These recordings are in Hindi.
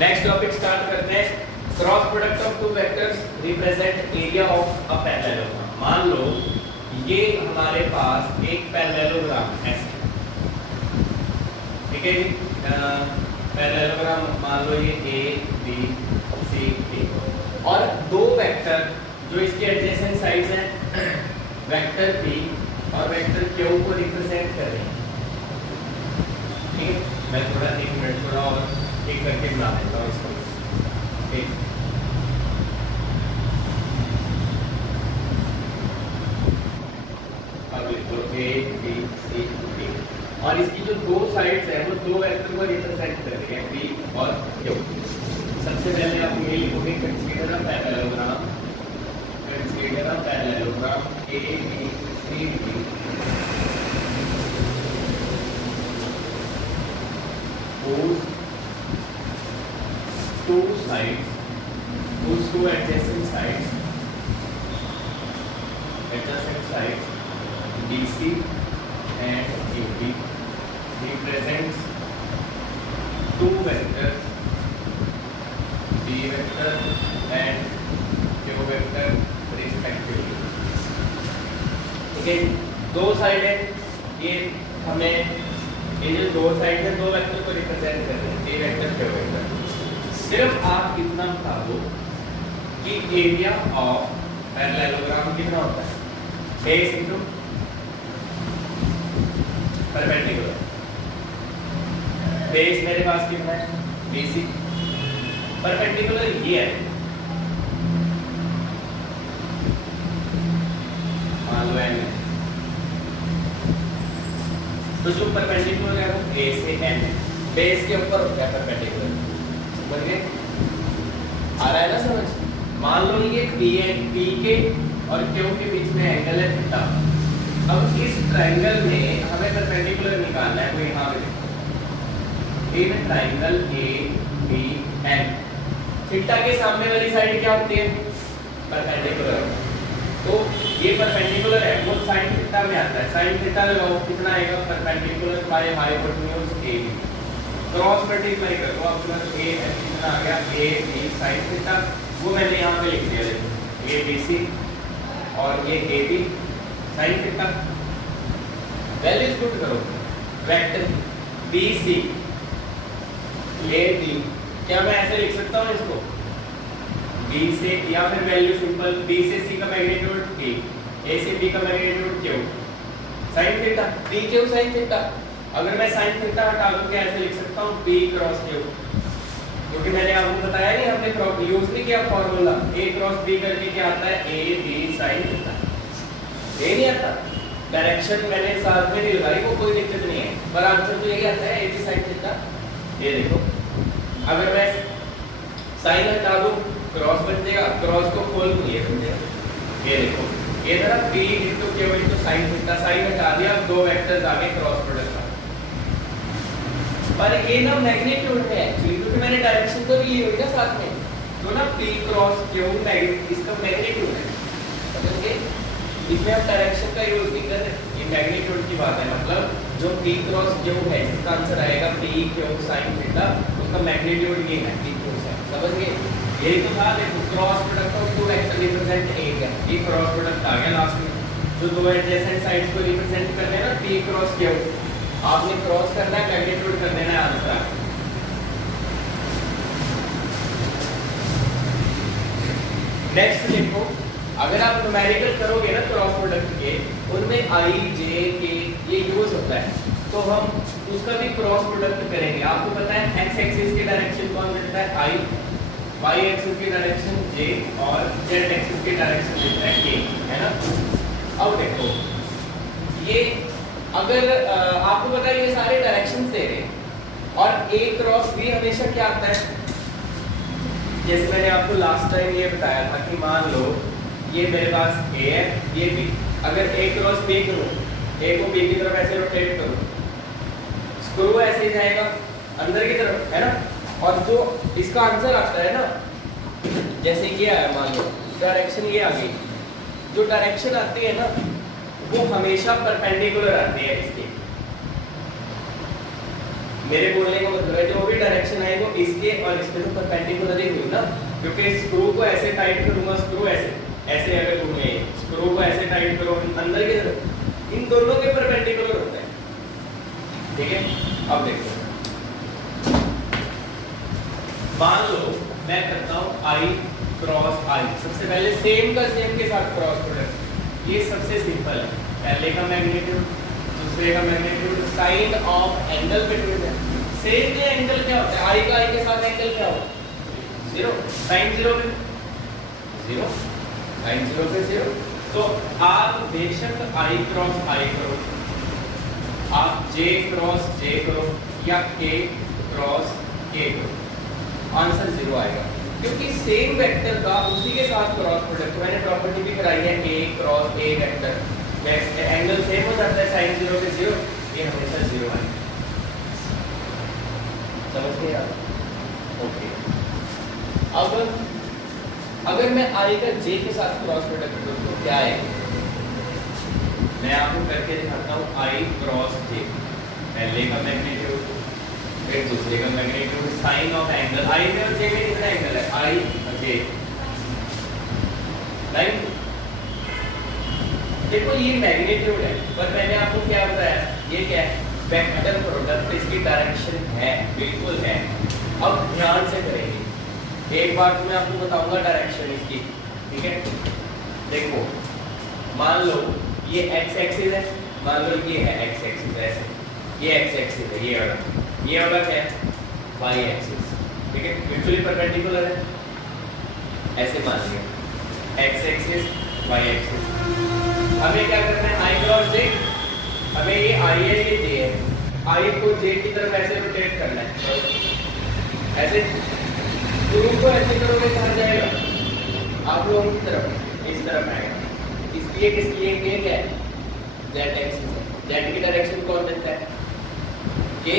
नेक्स्ट टॉपिक स्टार्ट करते हैं। Cross product of two vectors represent area of a parallelogram. मान लो ये हमारे पास एक पैरेललोग्राम ऐसे, ठीक है जी। पैरेललोग्राम मान लो ये ए बी सी डी और दो वेक्टर जो इसके एडजेसेंट साइड्स हैं वेक्टर पी और वेक्टर क्यू को रिप्रेजेंट कर रहे हैं। ठीक है, मैं थोड़ा एक मिनट थोड़ा और एक करके बना देता हूँ इसको। ठीक, अब लिखो ए बी सी डी और इसकी जो दो साइड्स हैं वो दो वेक्टर को रिप्रेजेंट कर रही हैं बी और क्यू। सबसे पहले आप ये लिखोगे consider a parallelogram, consider a parallelogram A B C D whose two sides, whose two adjacent sides BC and AB represents two vectors B vector and Q vector respectively। ठीक है, दो साइड है, ये हमें ये जो दो साइड है दो वेक्टर को रिप्रेजेंट कर रहे हैं, ए वेक्टर क्यू वेक्टर। सिर्फ आप इतना बता दो कि एरिया ऑफ पैरेललोग्राम कितना होता है, बेस इनटू परपेंडिकुलर। बेस मेरे पास कितना है BC, परपेंडिकुलर ये है मान लो n है, तो जो परपेंडिकुलर है वो A से N है, बेस के ऊपर होता है परपेंडिकुलर। समझ गए, आ रहा है ना समझ। मान लो ये P के और Q के बीच में एंगल है थीटा। अब इस ट्रायंगल में हमें परपेंडिकुलर निकालना है, वो यहाँ पे देखो इन ट्रायंगल ABN थीटा के सामने वाली साइड क्या होती है परपेंडिकुलर। तो ये परपेंडिकुलर है वो sin थीटा में आता है, sin थीटा लगाओ कितना आएगा perpendicular by hypotenuse AB, cross multiply कर दो आपके पास A है कितना आ गया AB sin थीटा, वो मैंने यहाँ पे लिख दिया देखो ABC और ये AB sin theta. Values put करो, वेक्टर BC AB, क्या मैं ऐसे लिख सकता हूँ इसको B से, या फिर वैल्यू सिंपल B से C का मैग्नीट्यूड A, A से B का magnitude Q, sin theta P Q sin theta. अगर मैं sin थीटा हटा दूं क्या ऐसे लिख सकता हूँ P क्रॉस Q, क्योंकि मैंने आपको बताया नहीं हमने यूज नहीं किया फॉर्मूला A क्रॉस B करके क्या आता है A B sin थीटा। ये नहीं आता, डायरेक्शन मैंने साथ में नहीं लगाई, वो कोई दिक्कत नहीं है, पर आंसर तो यही आता है A B sin थीटा। ये देखो अगर मैं साइन हटा दूं क्रॉस बन जाएगा, क्रॉस को खोल दूं ये बन जाएगा। ये देखो ये ना P into Q into sin theta, sine हटा दिया, अब दो वेक्टर्स आ गए क्रॉस प्रोडक्ट का। पर ये ना मैग्नीट्यूड है एक्चुअली, क्योंकि मैंने डायरेक्शन तो ली हुई ना साथ में, तो ना P क्रॉस Q इसका मैग्नीट्यूड है। समझे, इसमें हम डायरेक्शन का यूज नहीं कर रहे, ये मैग्नीट्यूड की बात है। मतलब जो P क्रॉस Q है इसका आंसर आएगा P Q sin थीटा, उसका मैग्नीट्यूड ये है P Q sin। समझ गए, यही तो था। देखो cross product of two vector represent area, ये क्रॉस प्रोडक्ट आ गया लास्ट में, जो दो एडजेसेंट साइड्स को रिप्रेजेंट कर रहे हैं ना P क्रॉस Q, आपने क्रॉस करना है मैग्नीट्यूड कर देना है आंसर। नेक्स्ट देखो, अगर आप न्यूमेरिकल करोगे ना क्रॉस प्रोडक्ट के, उनमें I J K ये यूज होता है, तो हम उसका भी क्रॉस प्रोडक्ट करेंगे। आपको पता है x एक्सिस की डायरेक्शन कौन देता है I, y एक्सिस की डायरेक्शन J और z एक्सिस की डायरेक्शन देता है K, है ना। अब देखो ये अगर आपको पता है ये सारे डायरेक्शंस दे रहे हैं और A क्रॉस B हमेशा क्या आता है, जैसे मैंने आपको लास्ट टाइम ये बताया था कि मान लो ये मेरे पास A है, ये B, अगर A क्रॉस B करूं, A को B की तरफ ऐसे रोटेट करूं, स्क्रू ऐसे जाएगा अंदर की तरफ, है ना। और जो इसका आंसर आता है ना, जैसे ये आया मान लो डायरेक्शन ये आ गई, जो डायरेक्शन आती है ना वो हमेशा परपेंडिकुलर आती है इसके। मेरे बोलने का मतलब है जो भी डायरेक्शन है वो इसके और इसके तो परपेंडिकुलर ही हुई ना, क्योंकि स्क्रू को ऐसे टाइट करूंगा, स्क्रू ऐसे ऐसे अगर घूमे, स्क्रू को ऐसे टाइट करो अंदर की तरफ, इन दोनों के परपेंडिकुलर होता है। ठीक है, अब देखो मान लो मैं करता हूं आई क्रॉस आई, सबसे पहले सेम का सेम के साथ क्रॉस प्रोडक्ट, ये सबसे सिंपल है। पहले का मैग्नीट्यूड दूसरे का magnitude sine of angle between them, same ये एंगल क्या होता है, आई का आई के साथ एंगल क्या होता है, जीरो, साइन जीरो पे जीरो, साइन जीरो पे जीरो। तो आप बेशक आई क्रॉस आई करो, आप जे क्रॉस जे करो या के क्रॉस के करो, आंसर जीरो आएगा, क्योंकि सेम वेक्टर का उसी के साथ क्रॉस प्रोडक्ट, मैंने प्रॉपर्टी भी कराई है A cross A vector, angle same हो जाता है, साइन जीरो पे जीरो, ये हमेशा जीरो आएगा। समझ गए आप? ओके, अब अगर मैं आई का जे के साथ क्रॉस प्रोडक्ट करूं तो क्या आएगा, मैं आपको करके दिखाता हूं। आई क्रॉस जे, पहले का मैग्नीट्यूड फिर दूसरे का मैग्नीट्यूड, साइन ऑफ एंगल, आई में और जे में कितना एंगल है, आई जे, राइट। देखो ये मैग्नीट्यूड है, पर मैंने आपको क्या बताया, ये क्या है, वेक्टर प्रोडक्ट, इसकी डायरेक्शन है, बिल्कुल है। अब ध्यान से करेंगे, एक बार तो मैं आपको बताऊंगा डायरेक्शन इसकी, ठीक है। देखो मान लो ये एक्स एक्सिस है, मान लो ये है एक्स एक्सिस, ऐसे ये एक्स एक्सिस है, ये वाला क्या है, वाई एक्सिस, ठीक है, म्यूचुअली परपेंडिकुलर है, ऐसे मान लिया एक्स एक्सिस वाई एक्सिस। हमें क्या करना है, आई क्रॉस जे, हमें ये आई है ये जे है, आई को जे की तरफ ऐसे रोटेट करना है, ऐसे स्क्रू को ऐसे करोगे कहाँ जाएगा, आप लोगों की तरफ, इस तरफ आएगा, इसलिए किसकी ये क्या है, जेड एक्सिस है, जेड की डायरेक्शन कौन देता है, के,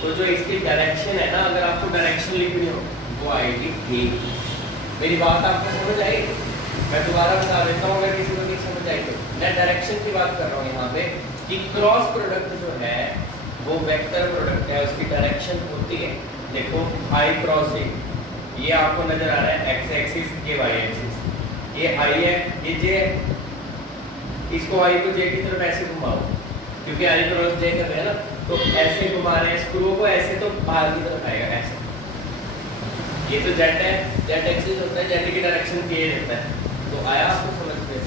तो जो इसकी डायरेक्शन है ना, अगर आपको डायरेक्शन लिखनी हो वो आएगी के। मेरी बात आपको समझ आएगी, मैं दोबारा बता देता हूँ अगर किसी को नहीं समझ आई तो। मैं डायरेक्शन की बात कर रहा हूँ यहाँ पे कि क्रॉस प्रोडक्ट जो है वो वेक्टर प्रोडक्ट है, उसकी डायरेक्शन होती है। देखो आई क्रॉस जे, ये आपको नजर आ रहा है एक्स एक्सिस, ये वाई एक्सिस, ये आई है ये जे है, इसको आई को जे की तरफ ऐसे घुमाओ, क्योंकि आई क्रॉस जे कर रहे हैं ना, तो ऐसे घुमा रहे हैं स्क्रू को ऐसे, तो बाहर की तरफ आएगा ऐसे। ये तो जेड है, जेड एक्सिस होता है, जेड की डायरेक्शन के देता है, तो आया आपको समझ में,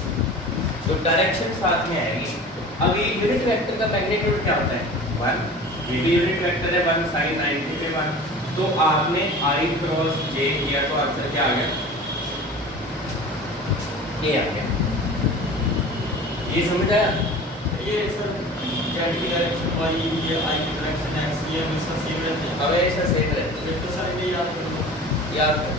तो डायरेक्शन साथ में आएगी। अब ये यूनिट वेक्टर का मैग्नीट्यूड क्या होता है, 1, ये भी यूनिट वेक्टर है 1 sin 90 पे 1, तो आपने आई क्रॉस जे किया तो आंसर क्या आ गया, ये आ गया। ये समझ आया? ये सर जेड की डायरेक्शन वाई, ये आई की डायरेक्शन एक्स, ये हमेशा सेम रहते हैं, हमेशा सेम रहते हैं। ये तो सर ये याद कर लो, याद करो।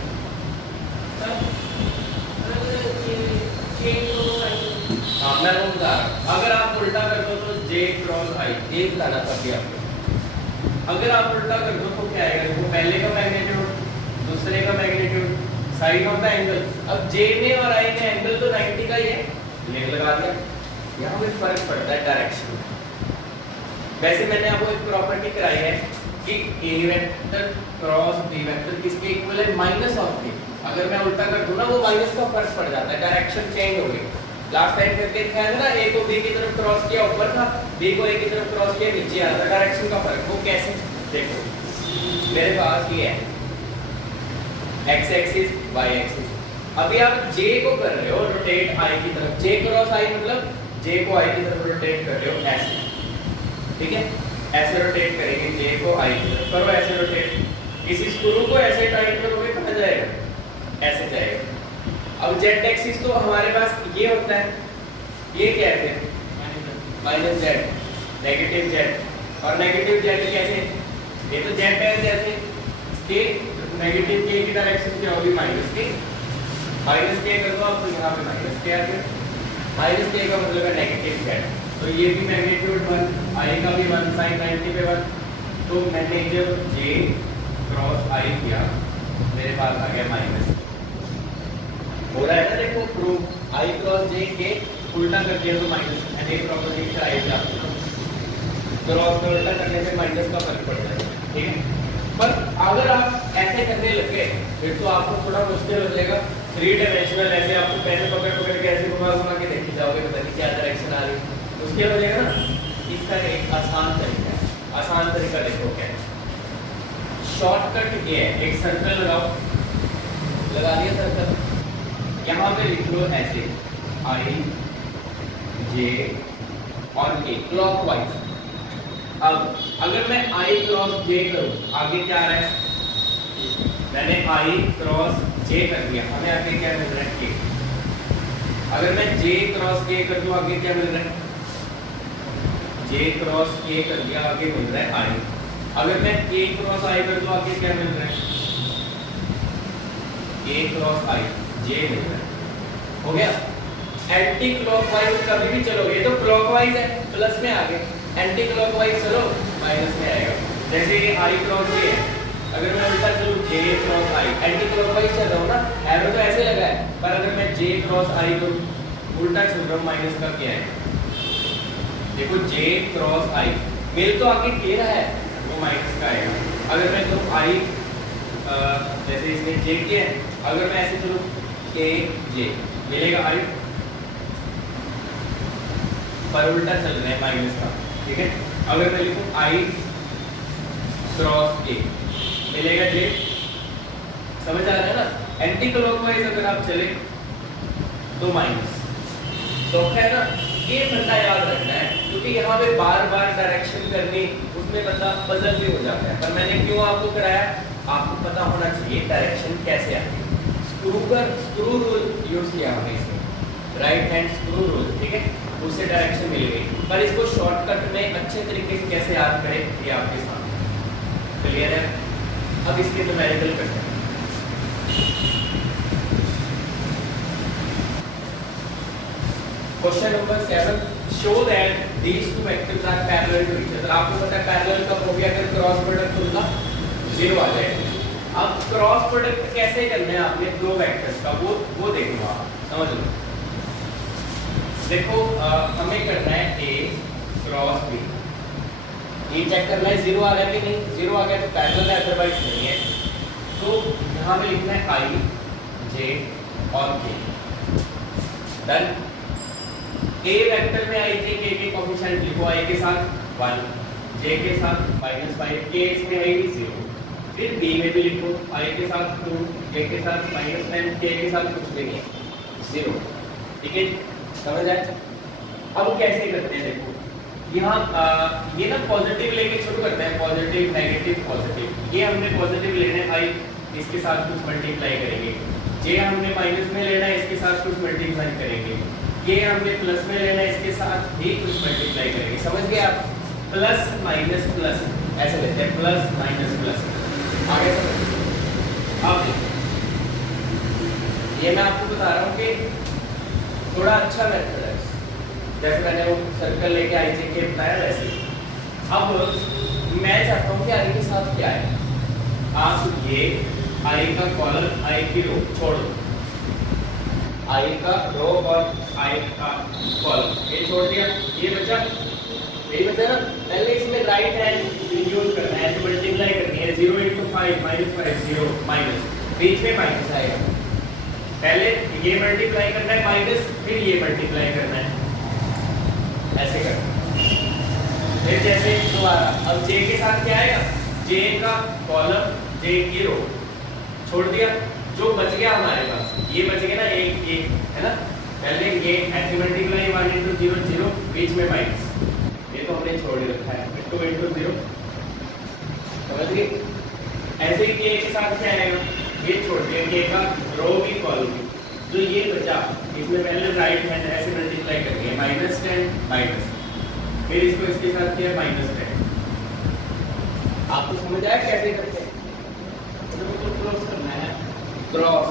हाँ मैं वो बता रहा हूँ, अगर आप उल्टा कर दो तो जे क्रॉस आई, ये बताना था अभी आपको। अगर आप उल्टा कर दो तो क्या आएगा, देखो पहले का मैग्नीट्यूड दूसरे का magnitude sine of the angle, अब जे में और आई में एंगल तो 90 का ही है, लेग लगा दिया, यहाँ पे फर्क पड़ता है डायरेक्शन में। वैसे मैंने आपको एक प्रॉपर्टी कराई है कि ए वेक्टर क्रॉस बी वेक्टर किसके इक्वल है, माइनस ऑफ के। अगर मैं उल्टा कर दूं ना वो माइनस का फर्क पड़ जाता है, डायरेक्शन चेंज हो गई। लास्ट टाइम करके दिखाया था ना, ए को बी की तरफ क्रॉस किया ऊपर था, बी को ए की तरफ क्रॉस किया नीचे आ रहा था, डायरेक्शन का फर्क। वो कैसे, देखो मेरे पास ये है एक्स एक्सिस वाई एक्सिस, अभी आप जे को कर रहे हो रोटेट आई की तरफ, जे क्रॉस आई मतलब जे को आई की तरफ रोटेट कर रहे हो ऐसे, ठीक है, ऐसे रोटेट करेंगे जे को आई की तरफ, करो ऐसे रोटेट, इस स्क्रू को ऐसे टाइट करोगे कहाँ जाएगा, ऐसे जाएगा। अब जेड एक्सिस तो हमारे पास ये होता है, ये क्या है फिर माइनस जेड, नेगेटिव जेड, और नेगेटिव जेड कैसे, ये तो जेड है जैसे के, नेगेटिव के की डायरेक्शन क्या होगी, माइनस के, माइनस के कर दो आप तो यहाँ पे माइनस के आ गया, माइनस के का मतलब है नेगेटिव जेड, तो ये भी मैग्नीट्यूड 1, आई का भी 1 sin 90 पे 1, तो मैंने जब जे क्रॉस आई किया मेरे पास आ गया माइनस, हो रहा है ना, देखो प्रूफ आई क्रॉस जे के उल्टा कर दिया तो माइनस, मैंने एक प्रॉपर्टी कराई थी आपको, क्रॉस में उल्टा करने से माइनस का फर्क पड़ता है। पर अगर आप ऐसे करने लगे फिर तो आपको थोड़ा मुश्किल हो जाएगा। 3 डायमेंशनल ऐसे आपको पेन पकड़ पकड़ के ऐसे घुमा के देखते जाओगे, पता नहीं क्या डायरेक्शन आ रही है, मुश्किल हो जाएगा ना। इसका एक आसान तरीका है, आसान तरीका देखो क्या है। शॉर्टकट ये है, एक सर्कल लगाओ, लगा दिया सर्कल, यहाँ पे लिख लो ऐसे I J और K क्लॉकवाइज। अब अगर मैं I क्रॉस J करूं, आगे क्या आ रहा है? मैंने I क्रॉस J कर दिया, हमें आगे क्या मिल रहा है? K। अगर मैं J क्रॉस K कर दूं, आगे क्या मिल रहा है? J क्रॉस K कर दिया, आगे मिल रहा है I। अगर मैं K क्रॉस I कर दूं, आगे क्या मिल रहा है? K क्रॉस I, J मिल रहा है। हो गया? एंटी क्लॉकवाइज कभी भी चलो, ये तो क्लॉकवाइज है, प्लस में आ गए, एंटी क्लॉकवाइज चलो माइनस में आएगा। जैसे ये I क्रॉस J है, अगर मैं उल्टा चलूं J cross I, anti clockwise चल रहा हूं ना, एरो तो ऐसे लगा है, पर अगर मैं J क्रॉस I को उल्टा चल रहा हूं, माइनस का क्या है? देखो J क्रॉस I, मेल तो आगे K रहा है, वो माइनस का आएगा। अगर मैं तो I जैसे इसमें J के है, अगर मैं ऐसे चलूं K J, मिलेगा I, पर उल्टा चल रहा है माइनस का, ठीक है। अगर मैं लिखूं I क्रॉस K, मिलेगा J। समझ आ रहा है ना? एंटी क्लॉकवाइज अगर आप चले तो माइनस, तो है ना। ये बंदा याद रखना है, क्योंकि यहाँ पे बार बार डायरेक्शन करनी, उसमें बंदा पजल भी हो जाता है। पर मैंने क्यों आपको कराया? आपको पता होना चाहिए डायरेक्शन कैसे आती है। स्क्रू रूल यूज किया हमने इसमें, राइट हैंड स्क्रू रूल, ठीक है, उससे डायरेक्शन मिल गई। पर इसको शॉर्टकट में अच्छे तरीके से कैसे याद करें, ये आपके सामने क्लियर है। अब इसके न्यूमेरिकल करते हैं। Question number 7, show that these two vectors are parallel to each other। आपको पता है पैरेलल कब हो गया? अगर क्रॉस प्रोडक्ट होगा 0 आ जाएगा। अब क्रॉस प्रोडक्ट कैसे करना है आपने दो वेक्टर्स का, वो देखो आप, समझ लो। देखो हमें करना है A क्रॉस B, ये चेक करना है 0 आ रहा है कि नहीं। 0 आ गया तो पैरेलल है, अदरवाइज नहीं है। तो यहाँ पे लिखना है I J और K, डन। A वेक्टर में I J K के कोएफिशिएंट लिखो, I के साथ 1, J के साथ -5, K इसमें है ही 0। फिर B में भी लिखो, I के साथ 2, J के साथ -10, K के साथ कुछ भी नहीं है, 0, ठीक है, समझ आए। अब कैसे करते हैं देखो, यहाँ ये ना पॉजिटिव लेके शुरू करते हैं, पॉजिटिव नेगेटिव पॉजिटिव। ये हमने पॉजिटिव लेना है, I इसके साथ कुछ मल्टीप्लाई करेंगे। J हमने माइनस में लेना है, इसके साथ कुछ मल्टीप्लाई करेंगे। K हमने प्लस में लेना है, इसके साथ भी कुछ मल्टीप्लाई करेंगे। समझ गए आप? प्लस माइनस प्लस ऐसे लेते हैं, प्लस माइनस प्लस, आगे समझ। अब ये मैं आपको बता रहा हूँ कि थोड़ा अच्छा मेथड है, जैसे मैंने वो सर्कल लेके I J K बताया वैसे। अब मैं चाहता हूँ कि I के साथ क्या है, आप ये I का कॉलम, I की रो छोड़ दो, I का रो और I का कॉलम ये छोड़ दिया, ये बचा, यही बचा ना। पहले इसमें राइट हैंड यूज करना है, तो मल्टीप्लाई करनी है, 0 × 5 -5 0 माइनस, बीच में माइनस आएगा। पहले ये मल्टीप्लाई करना है माइनस, फिर ये मल्टीप्लाई करना है, ऐसे करना। फिर जैसे दोबारा, अब J के साथ क्या आएगा? J का कॉलम, J की रो छोड़ दिया, जो बच गया हमारे पास ये बच गया ना, एक ये है ना। पहले ये ऐसे मल्टीप्लाई 1 × 0 0, बीच में माइनस, ये तो हमने छोड़ ही रखा है, 2 × 0, समझ गए। ऐसे ही K के साथ क्या आएगा? ये छोड़ दिया, K का रो भी कॉलम भी, जो ये बचा इसमें पहले राइट हैंड ऐसे मल्टीप्लाई करनी है, -10 माइनस, फिर इसको इसके साथ किया -10। आपको समझ आया कैसे करते हैं? तो क्रॉस करना है, क्रॉस।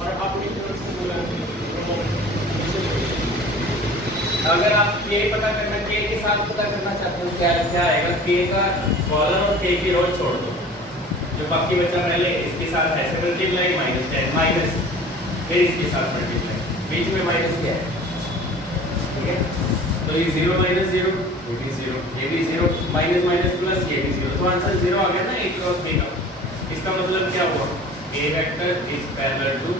और आपने क्रॉस अगर आप K पता करना, K के साथ पता करना चाहते हो क्या आएगा? K का कॉलम और K की रो छोड़ दो, जो बाकी बचा पहले इसके साथ ऐसे मल्टीप्लाई -10 माइनस, फिर इसके साथ मल्टीप्लाई, बीच में माइनस क्या है, ठीक है। तो ये 0 - 0 ये भी जीरो, माइनस माइनस प्लस ये भी जीरो, तो आंसर जीरो आ गया ना ए क्रॉस बी का। इसका मतलब क्या हुआ, ए वेक्टर इज पैरेलल टू,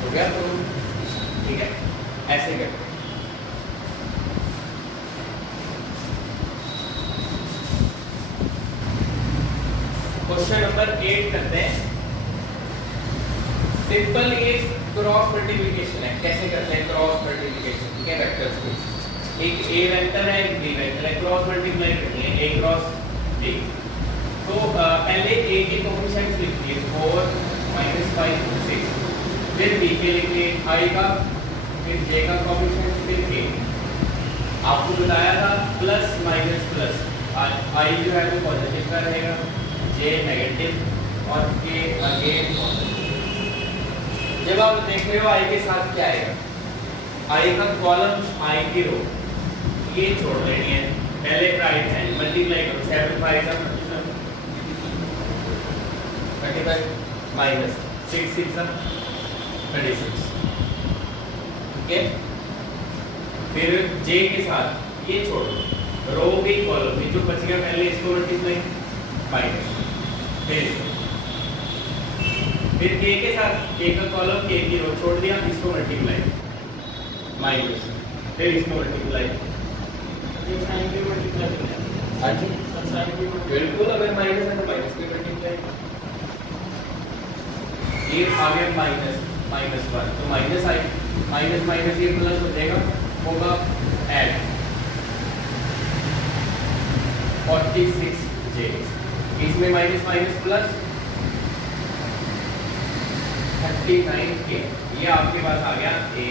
हो गया तो ठीक है, ऐसे करते हैं। क्वेश्चन नंबर 8 करते हैं। सिंपल ये क्रॉस मल्टीप्लिकेशन है, कैसे करते हैं क्रॉस मल्टीप्लिकेशन, ठीक है, वेक्टर्स की। एक ए वेक्टर है, एक बी वेक्टर है, क्रॉस मल्टीप्लाई करनी है ए क्रॉस बी। तो पहले ए के कोएफिशिएंट्स लिख दिए 4 -5 6, फिर बी के लिखे i का, फिर j का कोएफिशिएंट, फिर k। आपको बताया था प्लस माइनस प्लस, i जो है वो पॉजिटिव का रहेगा, j नेगेटिव और k अगेन पॉजिटिव। जब आप देख रहे हो i के साथ क्या आएगा, i का कॉलम, i की रो ये छोड़ देनी है, पहले राइट हैंड मल्टीप्लाई करो, 7 5 का 35 माइनस 6 6 का 36, ठीक है। फिर j के साथ ये छोड़ दो, रो भी कॉलम भी, जो बच गया पहले इसको मल्टीप्लाई माइनस, फिर k के साथ k का कॉलम k की रो छोड़ दिया, इसको मल्टीप्लाई माइनस, फिर इसको मल्टीप्लाई, ये साइन भी मल्टीप्लाई करना है। हाँ जी साइन भी बिल्कुल, अगर माइनस है तो माइनस की मल्टीप्लाई, ये आ गया माइनस माइनस 1, तो माइनस आई, माइनस माइनस ये प्लस हो जाएगा, होगा ऐड 46j, इसमें माइनस माइनस प्लस 39k, ये आपके पास आ गया a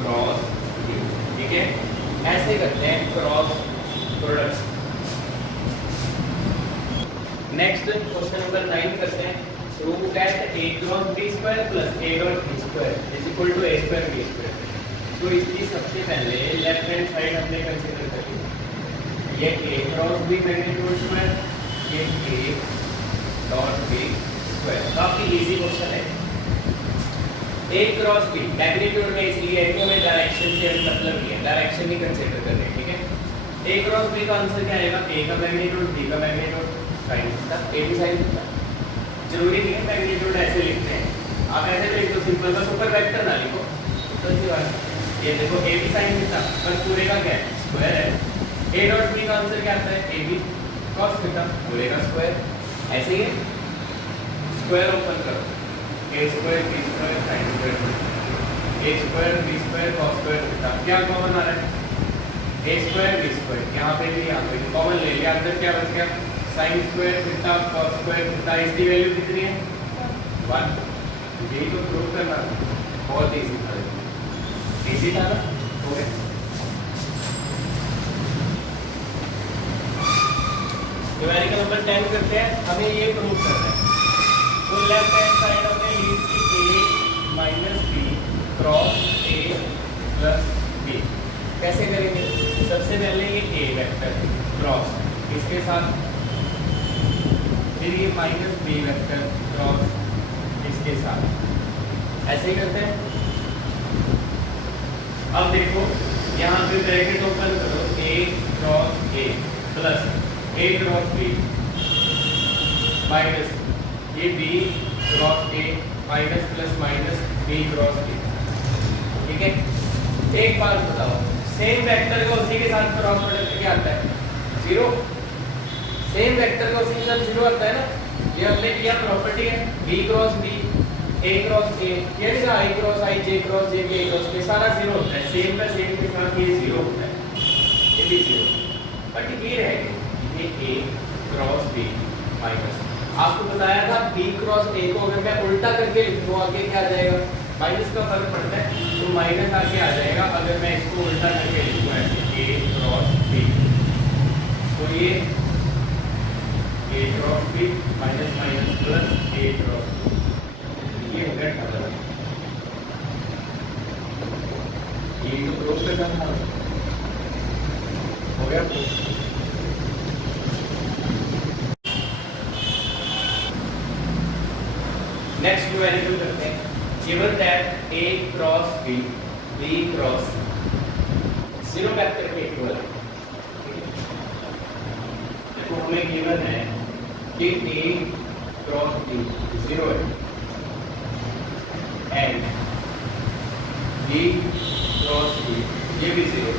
क्रॉस b, ठीक है। ऐसे करते हैं cross product. Next question number 9 करते हैं। Prove that a cross b square plus a dot b square is equal to a square b square. तो इसकी सबसे पहले लेफ्ट हैंड साइड हमने कंसीडर कर ली, ये a cross b magnitude square, ये a डॉट b स्क्वायर। काफी इजी क्वेश्चन है। a क्रॉस b मैग्नीट्यूड में इसलिए है कि हमें डायरेक्शन से मतलब नहीं है, डायरेक्शन नहीं कंसीडर कर रहे, ठीक है। a क्रॉस b का आंसर क्या आएगा, a का मैग्नीट्यूड b का मैग्नीट्यूड sin थीटा, a भी sin थीटा। जरूरी नहीं है मैग्नीट्यूड ऐसे लिखते हैं, आप ऐसे लिख दो सिंपल, बस ऊपर वेक्टर ना लिखो, तो सी बात। ये देखो a भी sin थीटा, पर पूरे का क्या है, स्क्वायर है। a डॉट b का आंसर क्या आता है, a b cos थीटा, पूरे का स्क्वायर। ऐसे ही स्क्वायर ओपन करो, a square b square sin square, a square b square cos square theta, क्या कॉमन आ रहा है, a स्क्वायर b स्क्वायर, यहाँ पे भी यहाँ पे कॉमन ले लिया, अंदर क्या बच गया, sin square theta cos square theta. इसकी वैल्यू कितनी है, 1। यही तो प्रूव करना, बहुत इजी था, इजी था ना, हो गया। न्यूमेरिकल नंबर 10 करते हैं, हमें ये प्रूव करना है। तो लेफ्ट हैंड साइड हमने ली थी a minus b cross a plus b। कैसे करेंगे, सबसे पहले ये a वेक्टर क्रॉस इसके साथ, फिर ये माइनस b वेक्टर क्रॉस इसके साथ, ऐसे ही करते हैं। अब देखो यहाँ पे ब्रैकेट ओपन करो, a cross a plus a cross b minus ये b cross a minus plus minus b cross a, ठीक है। एक बात बताओ, सेम वेक्टर का उसी के साथ क्रॉस प्रोडक्ट क्या आता है, 0। सेम वेक्टर का उसी के साथ 0 आता है ना, ये हमने किया प्रॉपर्टी है, b cross b a cross a, ये लिखा i cross i j cross j k cross k, सारा 0 होता है। सेम का सेम के साथ ये 0 होता है, ये भी 0, बट ये रहेगा ये a क्रॉस b माइनस। आपको बताया था b क्रॉस a को अगर मैं उल्टा करके लिख दूं आगे क्या आ जाएगा, माइनस का फर्क पड़ता है, तो माइनस आगे आ जाएगा। अगर मैं इसको उल्टा करके लिखूं ऐसे a क्रॉस b, तो ये a cross b minus minus plus a cross b, ये हो गया डबल। ये तो प्रूफ करना था, हो गया प्रूफ। नेक्स्ट न्यूमेरिकल करते हैं। Given that a cross b b cross 0 vector के इक्वल है, हमें गिवन है कि A क्रॉस B 0 है एंड B क्रॉस B ये भी 0।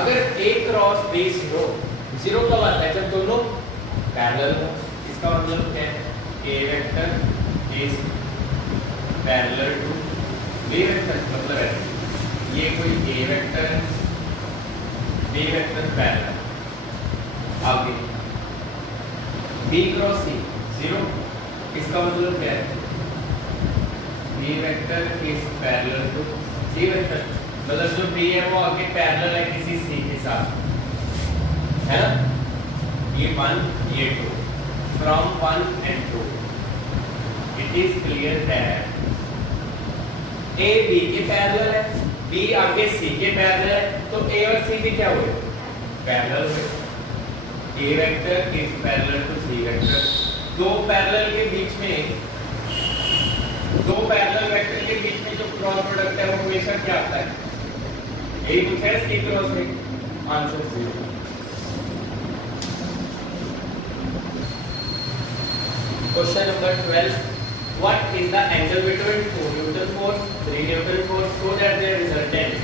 अगर A क्रॉस B 0 कब आता है? जब दोनों पैरेलल हो। इसका मतलब क्या है? A vector is parallel to B vector, मतलब है ये कोई A वेक्टर है, B वेक्टर पैरेलल। आगे B क्रॉस C 0, इसका मतलब क्या है? B vector is parallel to C vector, मतलब जो B है वो आगे पैरेलल है किसी C के साथ, है ना? ये 1 ये 2, from 1 and 2 it is clear that A B के पैरेलल है, B आगे C के पैरेलल है, तो A और C भी क्या हुए? पैरेलल हुए। A vector is parallel to C vector. दो पैरेलल के बीच में, दो पैरेलल वेक्टर के बीच में जो क्रॉस प्रोडक्ट है वो हमेशा क्या आता है? यही पूछा है C क्रॉस में, answer 0। Question number 12, what is the angle between 2 Newton force 3 Newton force so that their resultant,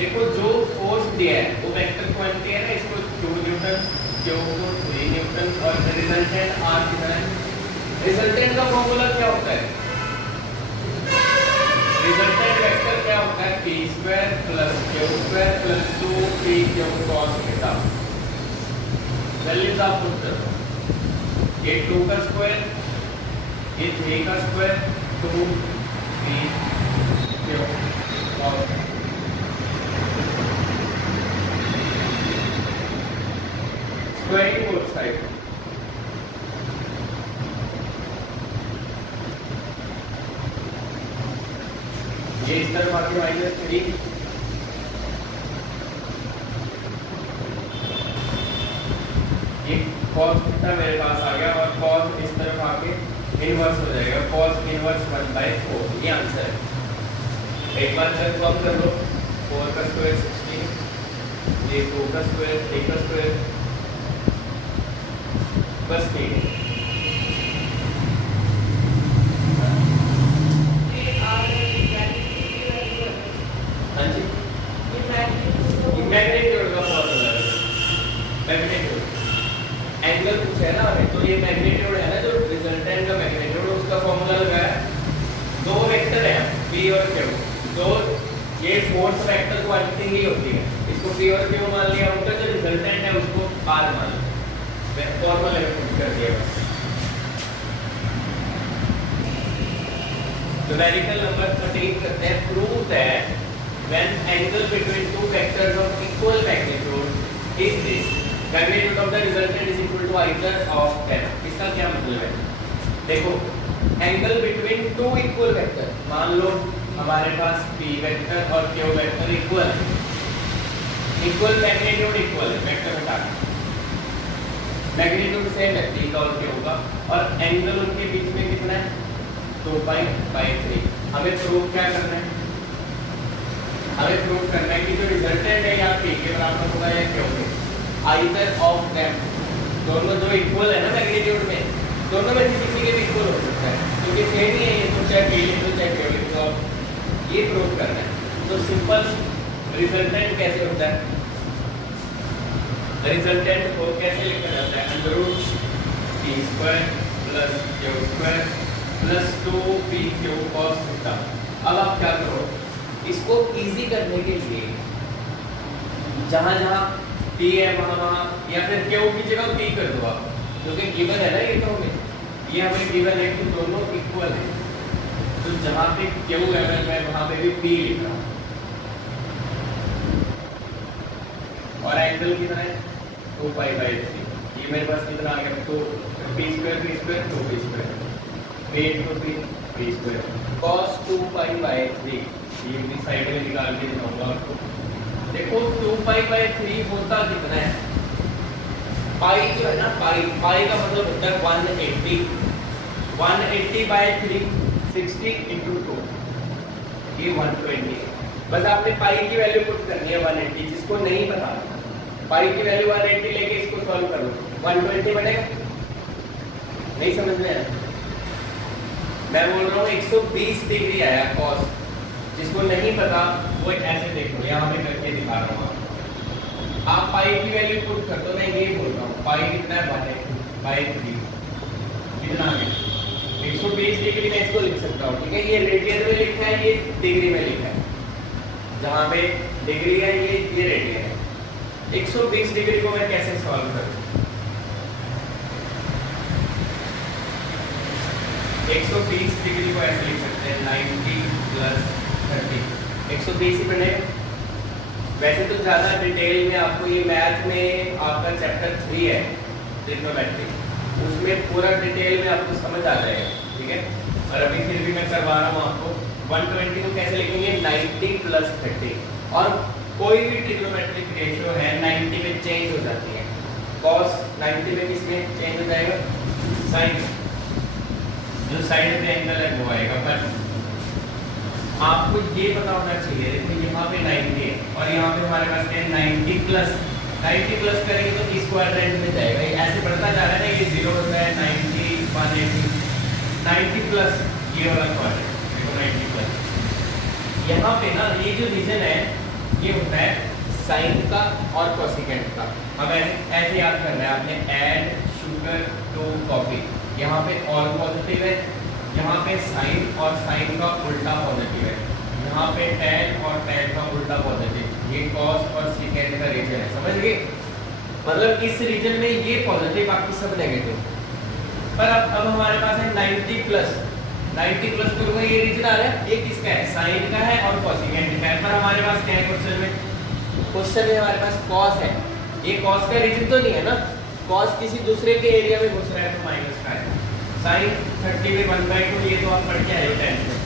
देखो जो फोर्स दिया है वो वेक्टर क्वांटिटी है ना, इसको 2 न्यूटन, Q को 3 न्यूटन और रिजल्टेंट R कितना है? रिजल्टेंट का फॉर्मूला क्या होता है? रिजल्टेंट वेक्टर क्या होता है? p square plus q square plus 2pq cos theta. Values आप पुट करो, ये 2 का स्क्वायर, ये 3 का square, 2pq cos squaring both side. ये इस तरफ आके -3, ये cos थीटा मेरे पास आ गया और cos इस तरफ आके इनवर्स हो जाएगा, cos इनवर्स 1/4, ये आंसर है। एक बार कंफर्म कर लो, 4 का स्क्वायर 16, ये 2 का स्क्वायर 3 का स्क्वायर, बस ठीक है। हाँ जी, मैग्नीट्यूड का फॉर्मूला है, मैग्नीट्यूड एंगल पूछा है ना हमें, तो ये मैग्नीट्यूड है ना, जो रिजल्टेंट का मैग्नीट्यूड, उसका फॉर्मूला लगाया। दो वेक्टर है P और Q, तो ये फोर्स वेक्टर क्वांटिटी ही होती है, इसको P और Q मान लिया, उनका जो रिजल्टेंट है उसको R मान लिया, फॉर्मूला कर दिया। न्यूमेरिकल नंबर 13 करते हैं, prove that when angle between two vectors of equal magnitude is this, magnitude of the resultant is equal to either of them। इसका क्या मतलब है? देखो, angle between two equal vector, मान लो हमारे पास P वेक्टर और Q वेक्टर इक्वल है, इक्वल मैग्नीट्यूड इक्वल है, वेक्टर हटा के मैग्नीट्यूड सेम है P का और Q का, और एंगल उनके बीच में कितना है? 2π/3। हमें प्रूव क्या करना है? हमें प्रूव करना है कि जो रिजल्टेंट है या P के बराबर होगा या Q के, आइदर ऑफ देम, दोनों जो इक्वल है ना मैग्नीट्यूड में, दोनों में से किसी के भी इक्वल हो सकता है, क्योंकि सेम ही है ये, तो चाहे P ले लो चाहे Q ले लो, ये प्रूव करना है। तो सिंपल रिजल्टेंट कैसे होता है? रिजल्टेंट को कैसे लिखा जाता है? √p² plus q² plus 2pq cos theta. अब आप क्या करो, इसको इजी करने के लिए जहां जहां p है वहां या फिर q की जगह p कर दो आप, क्योंकि गिवन है ना ये, तो हमें ये हमें गिवन है कि दोनों इक्वल है, तो जहां पे q है मैं वहां पे भी p लिख रहा हूं। और एंगल कितना है? 2π/3। ये मेरे पास कितना आ गया? तो p² 2p², 8 to 3 p² cos 2π/3, ये भी साइड में निकाल के दिखाऊंगा आपको। देखो 2π/3 होता कितना है? पाई जो है ना, पाई का मतलब होता है 180, 180/3 60 × 2, ये 120 है। बस आपने पाई की वैल्यू पुट करनी है 180, जिसको नहीं पता पाई की वैल्यू 180 लेके इसको सॉल्व कर लो। 120 बढ़ेगा, नहीं समझ में आया? मैं बोल रहा हूँ 120 डिग्री आया कॉस, जिसको नहीं पता वो ऐसे देखो, यहाँ पे करके दिखा रहा हूँ आपको। आप पाई की वैल्यू पुट कर दो, मैं ये बोल रहा हूँ पाई कितना है, बाय 3 कितना है 120 डिग्री में इसको लिख सकता हूँ, ठीक है। ये रेडियन में लिखा है, ये डिग्री में लिखा है, जहाँ पे डिग्री है ये रेडियन है। 120 डिग्री को मैं कैसे सॉल्व करूँ? 120 डिग्री को ऐसे लिख सकते हैं 90 प्लस 30, 120 ही बनेगा। वैसे तो ज़्यादा डिटेल में आपको ये मैथ में आपका चैप्टर 3 है ट्रिग्नोमेट्री, उसमें पूरा डिटेल में आपको समझ आ जाएगा, ठीक है। और अभी फिर भी मैं करवा रहा हूँ आपको। 120 को कैसे लिखेंगे? 90 प्लस 30, और कोई भी ट्रिग्नोमेट्रिक रेशियो है 90 में चेंज हो जाती है। कॉस 90 में किसमें चेंज हो जाएगा? साइन, जो साइड पे एंगल है वो आएगा। पर आपको ये पता होना चाहिए, देखिए यहाँ पे 90 है और यहाँ पे हमारे पास क्या है 90 प्लस करेंगे तो इस क्वाड्रेंट में जाएगा, ये ऐसे बढ़ता जा रहा है ना, ये 0 होता है 90 180 90 प्लस ये वाला क्वाड्रेंट, देखो 90 प्लस। यहाँ पे ना ये जो रीजन है ये होता है साइन का और कोसिकेंट का। हमें ऐसे याद करना है आपने, ऐड शुगर टू कॉफी, यहाँ पे और पॉजिटिव है, यहाँ पे साइन और साइन का उल्टा पॉजिटिव है, यहाँ पे tan और tan का उल्टा पॉजिटिव, ये cos और secant का रीजन है, समझ गए? मतलब इस रीजन में ये पॉजिटिव, बाकी सब नेगेटिव। पर अब हमारे पास है 90 प्लस तो ये रीजन आ रहा है, ये किसका है? साइन का है और कोसिकेंट का है। पर हमारे पास क्या है क्वेश्चन में हमारे पास cos है, ये cos का रीजन तो नहीं है ना, cos किसी दूसरे के एरिया में घुस रहा है तो माइनस का है। साइन 30 में 1/2, ये तो आप पढ़ के आए 10 में,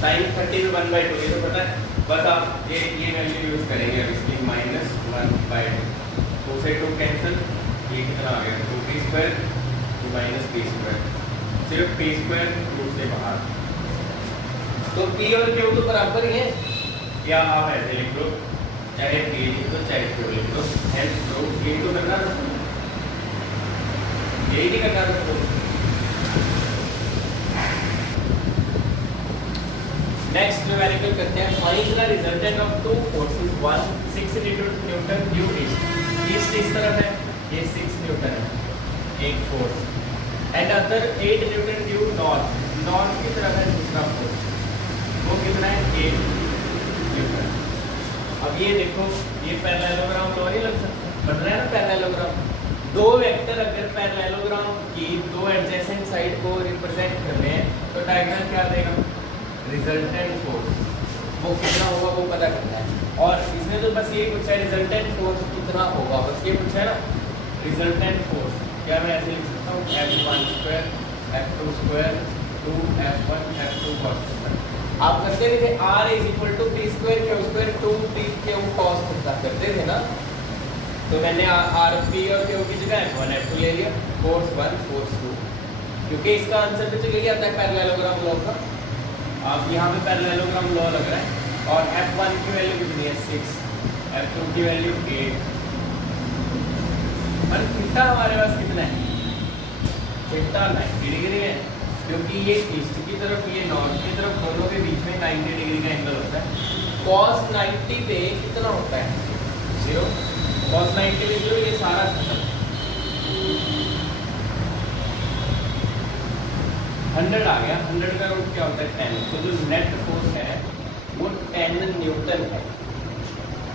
साइन 30 में 1/2 ये तो पता है। बस आप ये वैल्यू यूज करेंगे अब इसकी, -1/2, 2 से 2 कैंसिल, ये कितना आ गया 2p² तो -p², सिर्फ p² रूट से बाहर, तो p और q तो बराबर ही है, या आप ऐसे लिख लो, चाहे p लिख लो चाहे q लिख लो, हेल्प लो, ये तो करना था, यही नहीं करना था। नेक्स्ट न्यूमेरिकल करते हैं, find the resultant of two forces, one 6 Newton due east इस तरफ है, ये 6 न्यूटन है एक force, and other 8 Newton due north की तरफ है दूसरा फोर्स, वो कितना है 8 न्यूटन। अब ये देखो, ये पैरेललोग्राम लॉ नहीं लग सकता, बन रहा है ना पैरेललोग्राम। दो वेक्टर अगर पैरेललोग्राम की दो एडजेसेंट साइड को रिप्रेजेंट कर रहे हैं तो डायगोनल क्या देगा? रिजल्टेंट फोर्स, वो कितना होगा वो पता करना है। और इसमें तो बस ये पूछा है रिजल्टेंट फोर्स कितना होगा, बस ये पूछा है ना रिजल्टेंट फोर्स। क्या मैं ऐसे लिख सकता हूँ F1² F2² 2F1 F2 cos। आप करते थे R = p² q² 2p q cos करते थे ना, तो मैंने p और q की जगह F1 F2 ले लिया, फोर्स 1 फोर्स 2, क्योंकि इसका आंसर भी चले गया था पैरेललोग्राम लॉ का। अब यहाँ पे पैरेललोग्राम लॉ लग रहा है, और F1 की वैल्यू कितनी है 6, F2 की वैल्यू 8, और थीटा हमारे पास कितना है? थीटा 90 डिग्री है, क्योंकि ये ईस्ट की तरफ ये नॉर्थ की तरफ, दोनों के बीच में 90 डिग्री का एंगल होता है। cos 90 पे कितना होता है? 0। cos 90 पे 0, ये सारा खत्म। 100 आ गया, 100 का रूट क्या होता है 10, तो जो नेट फोर्स है वो 10 न्यूटन है,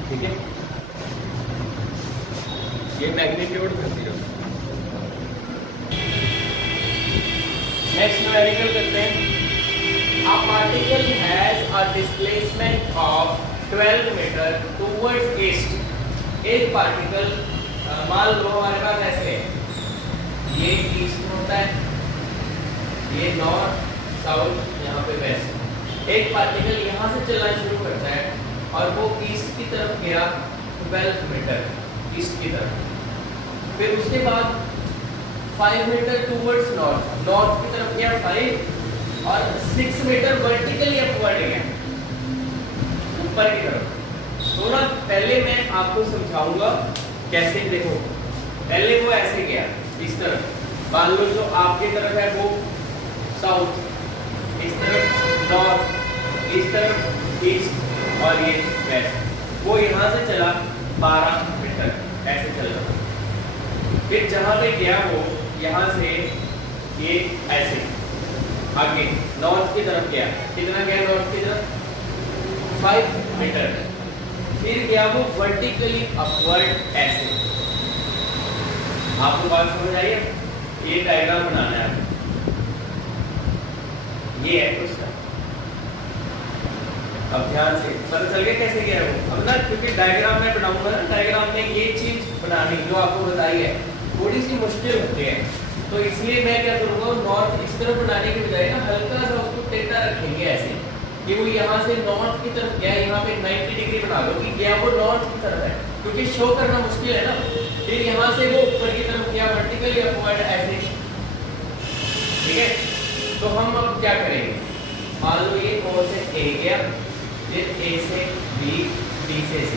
ठीक है। ये मैग्नीट्यूड कर दिया। नेक्स्ट न्यूमेरिकल करते हैं, a particle has a displacement of 12 metre towards east। एक पार्टिकल मान लो हमारे पास ऐसे है, ये ईस्ट में होता है, ये नॉर्थ साउथ, यहाँ पे वेस्ट। एक पार्टिकल यहाँ से चलना शुरू करता है और वो ईस्ट की तरफ गया 12 मीटर ईस्ट की तरफ, फिर उसके बाद 5 मीटर टूवर्ड्स नॉर्थ की तरफ गया 5, और 6 मीटर वर्टिकली अपवर्ड गया ऊपर की तरफ। तो ना पहले मैं आपको समझाऊंगा कैसे, देखो पहले वो ऐसे गया इस तरफ, मान लो जो आपके तरफ है वो साउथ, इस तरफ नॉर्थ, इस तरफ ईस्ट और ये वेस्ट। वो यहाँ से चला 12 मीटर ऐसे चल रहा, फिर जहाँ पे गया वो यहाँ से ये ऐसे आगे नॉर्थ की तरफ गया, कितना गया नॉर्थ की तरफ 5 मीटर, फिर गया वो वर्टिकली अपवर्ड ऐसे। आपको बात समझ आई है? ये डायग्राम बनाना है आपको, ये है क्वेश्चन। अब ध्यान से पता चल गया कैसे गया वो। अब ना क्योंकि डायग्राम में बनाऊंगा ना, डायग्राम में ये चीज बनानी जो आपको बताई है थोड़ी सी मुश्किल होती है, तो इसलिए मैं क्या करूंगा नॉर्थ इस तरफ बनाने के बजाय ना हल्का सा उसको टेढ़ा रखेंगे ऐसे कि वो यहाँ से नॉर्थ की तरफ गया, यहाँ पे 90 डिग्री बना दो कि गया वो नॉर्थ की तरफ है, क्योंकि शो करना मुश्किल है ना। फिर यहाँ से वो ऊपर की तरफ गया वर्टिकली अपवर्ड ऐसे, ठीक है। तो हम अब क्या करेंगे, मान लो ये O से A गया, फिर A से B, B से C,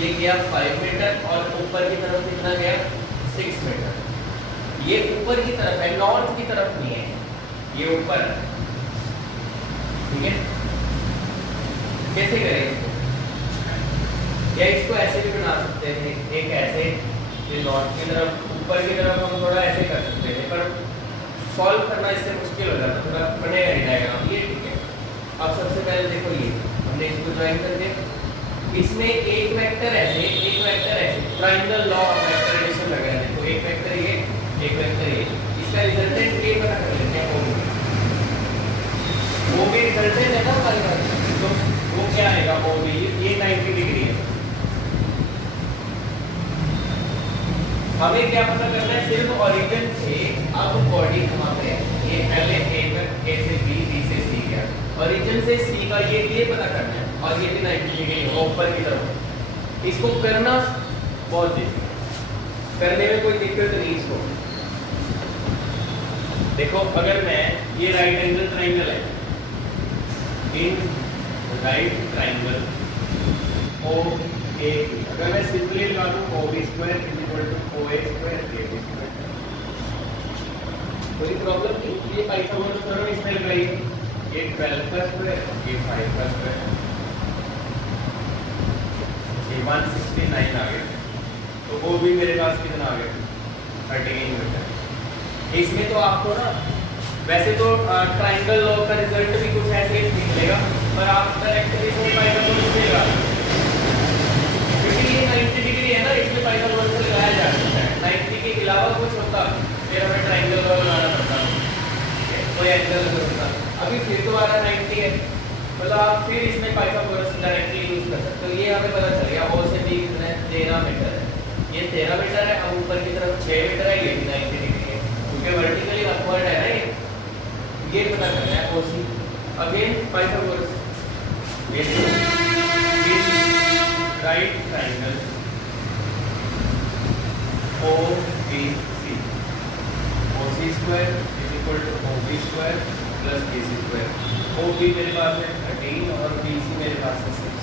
ये गया 5 मीटर और ऊपर की तरफ कितना गया 6 मीटर। ये ऊपर की तरफ है, नॉर्थ की तरफ नहीं है, ये ऊपर है, ठीक है। कैसे करें इसको, या इसको ऐसे भी बना सकते हैं, एक ऐसे, फिर नॉर्थ की तरफ, ऊपर की तरफ हम थोड़ा ऐसे कर सकते हैं, पर सॉल्व करना इससे मुश्किल हो जाता, थोड़ा बनेगा नहीं डायग्राम ये, ठीक है। अब सबसे पहले देखो ये हमने इसको ज्वाइन कर दिया, इसमें एक वेक्टर ऐसे, एक वेक्टर ऐसे, triangle law of vector addition लगा है, देखो एक वेक्टर ये, एक वेक्टर ये, इसका रिजल्टेंट ये पता कर लेते हैं, वो भी रिजल्टेंट है ना हमारे पास, तो वो क्या आएगा, वो भी ये 90 डिग्री है। हमें क्या पता करना है, सिर्फ ओरिजिन से अब बॉडी कहाँ पे है, ये पहले A से B, B से C गया, ओरिजिन से C का ये पता करना है, और ये भी 90 डिग्री है ऊपर की तरफ। इसको करना बहुत इजी, करने में कोई दिक्कत नहीं इसको। देखो अगर मैं ये राइट एंगल ट्रायंगल है, in right triangle O A, अगर मैं सिंपली लगा दूं OB square equal to OA square AB square, कोई प्रॉब्लम नहीं। ये पाइथागोरस थ्योरम इसमें लगाई, ये 12 का स्क्वायर, ये 5 का स्क्वायर, ये 169 आ गया, तो वो भी मेरे पास कितना आ गया 39 मीटर। इसमें तो आपको ना वैसे तो ट्रायंगल लॉ का रिजल्ट भी कुछ ऐसे ही निकलेगा, पर आप डायरेक्टली इसमें पाइथागोरस से लगा, क्योंकि ये 90 डिग्री है ना, इसलिए पाइथागोरस से लगाया जा सकता है। 90 के अलावा कुछ होता फिर हमें ट्रायंगल लॉ लगाना पड़ता, कोई एंगल होता। अभी फिर दोबारा 90 है, मतलब आप फिर इसमें पाइथागोरस डायरेक्टली यूज कर सकते हो। ये हमें पता चल गया O से B कितना है 13 मीटर है, ये 13 मीटर है, अब ऊपर की तरफ 6 मीटर है, ये भी 90 डिग्री है, क्योंकि वर्टिकली अपवर्ड है ना ये पता करना है OC। Again Pythagoras, right triangle OBC, OC square is equal to OB square plus BC square. OB मेरे पास है 13 और BC मेरे पास है 6,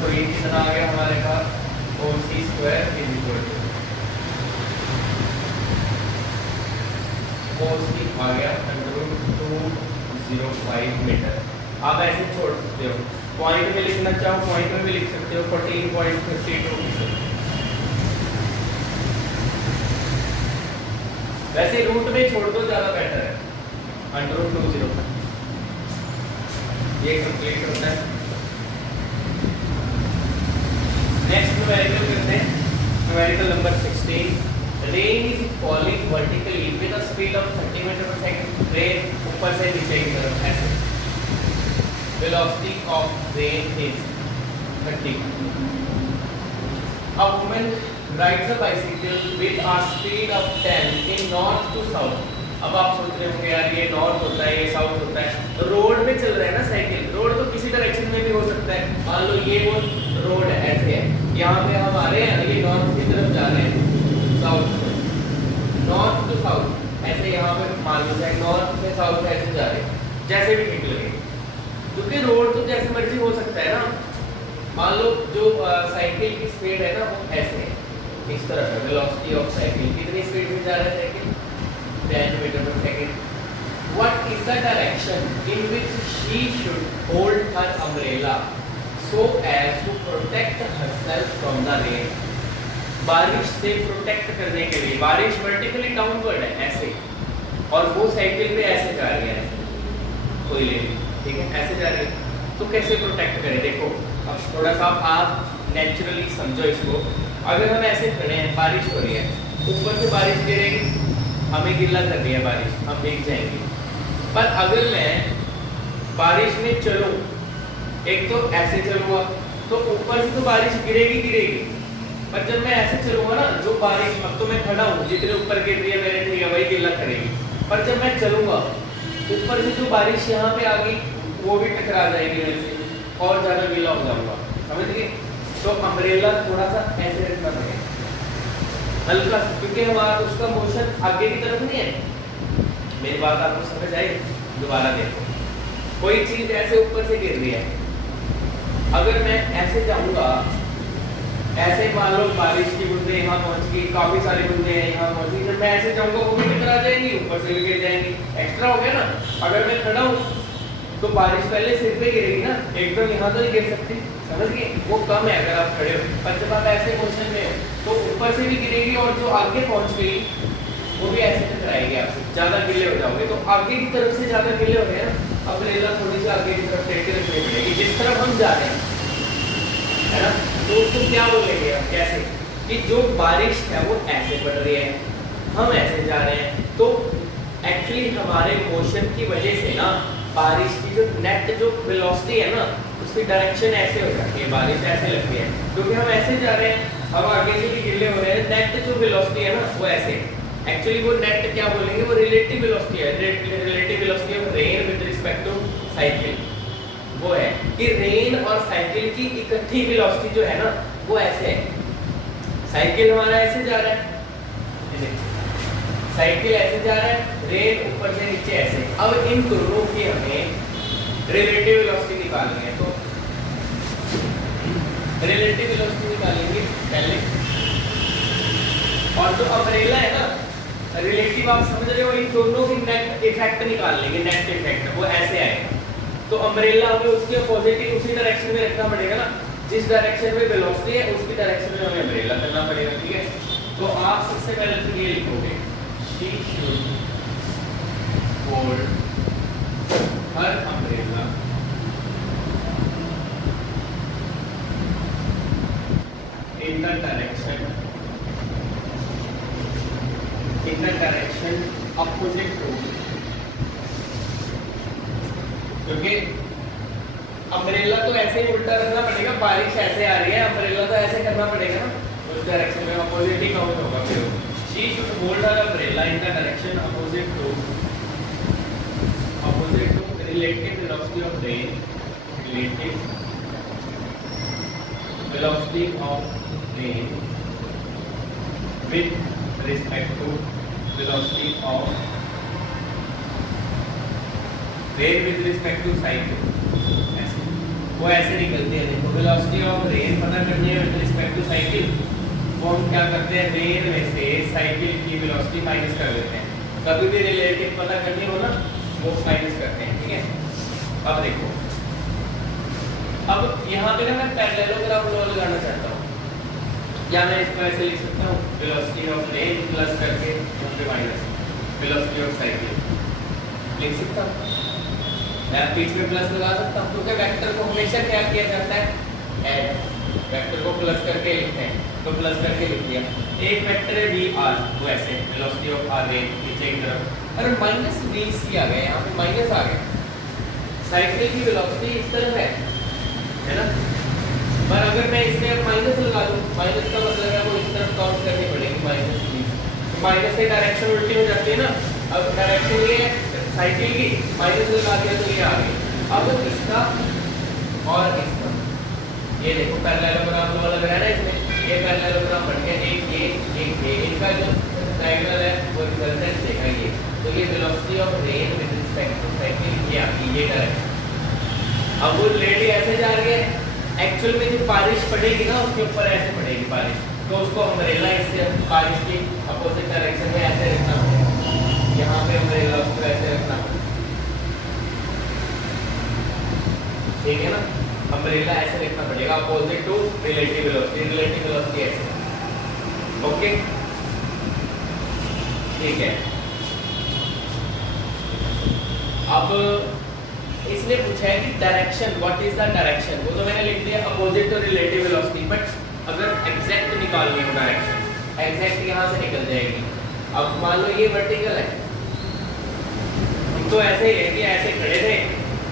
तो ये कितना आ गया हमारे पास OC square is equal to OC आ गया √205 मीटर। आप ऐसे छोड़ सकते हो, पॉइंट में लिखना चाहो पॉइंट में भी लिख सकते हो 14.52। वैसे रूट में छोड़ दो ज्यादा बेटर है, √205 ये कंप्लीट होता है। नेक्स्ट न्यूमेरिकल करते हैं, numerical number 16। Rain is falling vertically with a speed of 30 metre per second. Rain ऊपर से नीचे की तरफ ऐसे, velocity of rain is 30. A woman rides a bicycle with a speed of 10 in north to south. अब आप सोच रहे होंगे यार ये नॉर्थ होता है ये साउथ होता है, तो रोड में चल रहा है ना साइकिल, रोड तो किसी डायरेक्शन में भी हो सकता है। मान लो ये वो रोड ऐसे है, यहाँ पे हम आ रहे हैं, ये नॉर्थ की तरफ जा रहे हैं, साउथ नॉर्थ टू साउथ ऐसे, यहाँ पे मान लो चाहे नॉर्थ से साउथ ऐसे जा रहे हैं, जैसे भी ठीक लगे, क्योंकि रोड तो जैसे मर्जी हो सकता है ना। मान लो जो साइकिल की स्पीड है ना वो ऐसे है, इस तरह से वेलोसिटी ऑफ साइकिल कितनी स्पीड में जा रहा है cycle 10 metre per second. What is the direction in which she should hold her umbrella so as to protect herself from the rain? बारिश से प्रोटेक्ट करने के लिए, बारिश वर्टिकली डाउनवर्ड है ऐसे, और वो साइकिल पे ऐसे जा रही है, कोई लेडी, ठीक है, ऐसे जा रही है, तो कैसे प्रोटेक्ट करें? देखो अब थोड़ा सा आप नेचुरली समझो इसको। अगर हम ऐसे खड़े हैं, बारिश हो रही है, ऊपर से बारिश गिरेगी, हमें गिल्ला कर रही है बारिश, हम भीग जाएंगे। पर अगर मैं बारिश में चलूं, एक तो ऐसे चलूंगा तो ऊपर से तो बारिश गिरेगी गिरेगी, पर जब मैं ऐसे चलूंगा ना, जो बारिश, अब तो मैं खड़ा हूँ, जितने ऊपर गिर रही है मेरे, ठीक है, वही गिल्ला करेगी। पर जब मैं चलूंगा, ऊपर से जो बारिश यहाँ पे आ गई वो भी टकरा जाएगी मेरे से, और ज्यादा गीला हो जाऊंगा, समझ गए? तो अम्ब्रेला थोड़ा सा ऐसे रखना पड़ेगा, हल्का, क्योंकि हमारा उसका मोशन आगे की तरफ नहीं है। मेरी बात आपको समझ आई? दोबारा देखो, कोई चीज ऐसे ऊपर से गिर रही है, अगर मैं ऐसे जाऊंगा, ऐसे मान लो बारिश की बूंदें यहाँ पहुंच गई, काफी सारी बूंदें यहाँ पहुंच गई, जब मैं ऐसे जाऊंगा वो भी टकरा जाएंगी, ऊपर से भी गिर जाएंगी, एक्स्ट्रा हो गया ना। अगर मैं खड़ा हूँ तो बारिश पहले सिर पे गिरेगी ना, एकदम यहाँ तो नहीं गिर सकती, समझ गए? वो कम है अगर आप खड़े हो, पर जब आप ऐसे मोशन में हो तो ऊपर से भी गिरेगी, और जो आगे पहुंच गई वो भी ऐसे टकराएगी आपसे, ज्यादा गिले हो जाओगे। तो आगे की तरफ से ज्यादा गिले हो गए ना, अम्ब्रेला थोड़ी सी आगे की तरफ टेक के रखनी पड़ेगी, जिस तरफ हम जा रहे हैं, है ना? तो उसको क्या बोलेंगे हम, कैसे कि जो बारिश है वो ऐसे पड़ रही है, हम ऐसे जा रहे हैं, तो एक्चुअली हमारे मोशन की वजह से ना बारिश की जो नेट जो वेलोसिटी है ना, उसकी डायरेक्शन ऐसे हो जाती है, बारिश ऐसे लगती है, क्योंकि हम ऐसे जा रहे हैं, अब आगे से भी गिले हो रहे हैं, नेट जो वेलोसिटी है ना वो ऐसे। एक्चुअली वो नेट क्या बोलेंगे, वो रिलेटिव वेलोसिटी है, relative velocity of rain with respect to cycle. वो है कि रेन और साइकिल की इकट्ठी वेलोसिटी जो है ना वो ऐसे है। साइकिल हमारा ऐसे जा रहा है, साइकिल ऐसे जा रहा है, रेन ऊपर से नीचे ऐसे। अब इन दोनों की हमें रिलेटिव वेलोसिटी निकालनी है, तो रिलेटिव वेलोसिटी निकालेंगे पहले, और जो अम्ब्रेला है ना, रिलेटिव आप समझ रहे हो, इन दोनों की नेट इफेक्ट निकाल लेंगे, नेट इफेक्ट वो ऐसे आएगा। तो अम्ब्रेला हमें उसके अपोजिट ही उसी डायरेक्शन में रखना पड़ेगा ना, जिस डायरेक्शन में वेलोसिटी है उसकी डायरेक्शन में हमें अम्ब्रेला करना पड़ेगा, ठीक है? तो आप सबसे पहले तो ये लिखोगे, she should hold her umbrella in the direction opposite to, क्योंकि अम्ब्रेला तो ऐसे ही उल्टा करना पड़ेगा, बारिश ऐसे आ रही है, अम्ब्रेला तो ऐसे करना पड़ेगा ना, उस डायरेक्शन में अपोजिट ही काउंट होगा फिर। She should hold her umbrella in the direction opposite to relative velocity of rain, relative velocity of rain with respect to velocity of rain with respect to cycle। ऐसे वो ऐसे निकलती है, देखो velocity of rain पता करनी है with respect to cycle, वो हम क्या करते हैं, रेन में से साइकिल की वेलोसिटी माइनस कर देते हैं। कभी भी रिलेटिव पता करनी हो ना, वो माइनस करते हैं, ठीक है? अब देखो, अब यहाँ पे ना मैं पैरेललोग्राम लॉ लगाना चाहता हूँ, या मैं इसको ऐसे लिख सकता हूँ, वेलोसिटी ऑफ रेन प्लस करके माइनस वेलोसिटी ऑफ साइकिल लिख सकता हूँ, मैं बीच में प्लस लगा सकता हूँ, क्योंकि वेक्टर को हमेशा क्या किया जाता है, ऐड, वेक्टर को प्लस करके लिखते हैं, तो प्लस करके लिख दिया। एक वेक्टर है वी आर, वो ऐसे वेलोसिटी ऑफ आर रेन नीचे की तरफ, अरे माइनस वी सी आ गया, यहाँ पे माइनस आ गया, साइकिल की वेलोसिटी इस तरफ है ना, पर अगर मैं इसमें अब माइनस लगा दूं, माइनस का मतलब है वो इस तरफ काउंट करनी पड़ेगी, माइनस वी, तो माइनस से डायरेक्शन उल्टी हो जाती है ना, अब डायरेक्शन ये है साइकिल की, माइनस लगा दिया तो ये आ गई। अब इसका और इसका, ये देखो पैरेललोग्राम लॉ लग रहा है ना इसमें, ये पैरेललोग्राम बन गया, एक ये, इनका जो डायगोनल है वो रिजल्टेंट देखा ये, तो ये velocity of rain with respect to cycle ये आपकी ये डायरेक्शन। अब वो लेडी ऐसे जा रही है, एक्चुअल में जो बारिश पड़ेगी ना उसके ऊपर ऐसे पड़ेगी बारिश, तो उसको अम्ब्रेला इससे बारिश की अपोजिट डायरेक्शन में ऐसे रखना पड़ेगा। यहाँ पे अम्ब्रेला उसको ऐसे रखना पड़ेगा, ठीक है ना। अम्ब्रेला ऐसे रखना पड़ेगा opposite to relative velocity, relative velocity ऐसे, ओके ठीक है। अब इसने पूछा है कि direction, what is the direction, वो तो मैंने लिख दिया opposite to relative velocity, but अगर एग्जैक्ट निकालनी हो डायरेक्शन, एग्जैक्ट यहाँ से निकल जाएगी। अब मान लो ये वर्टिकल है, हम तो ऐसे ही है कि ऐसे खड़े थे,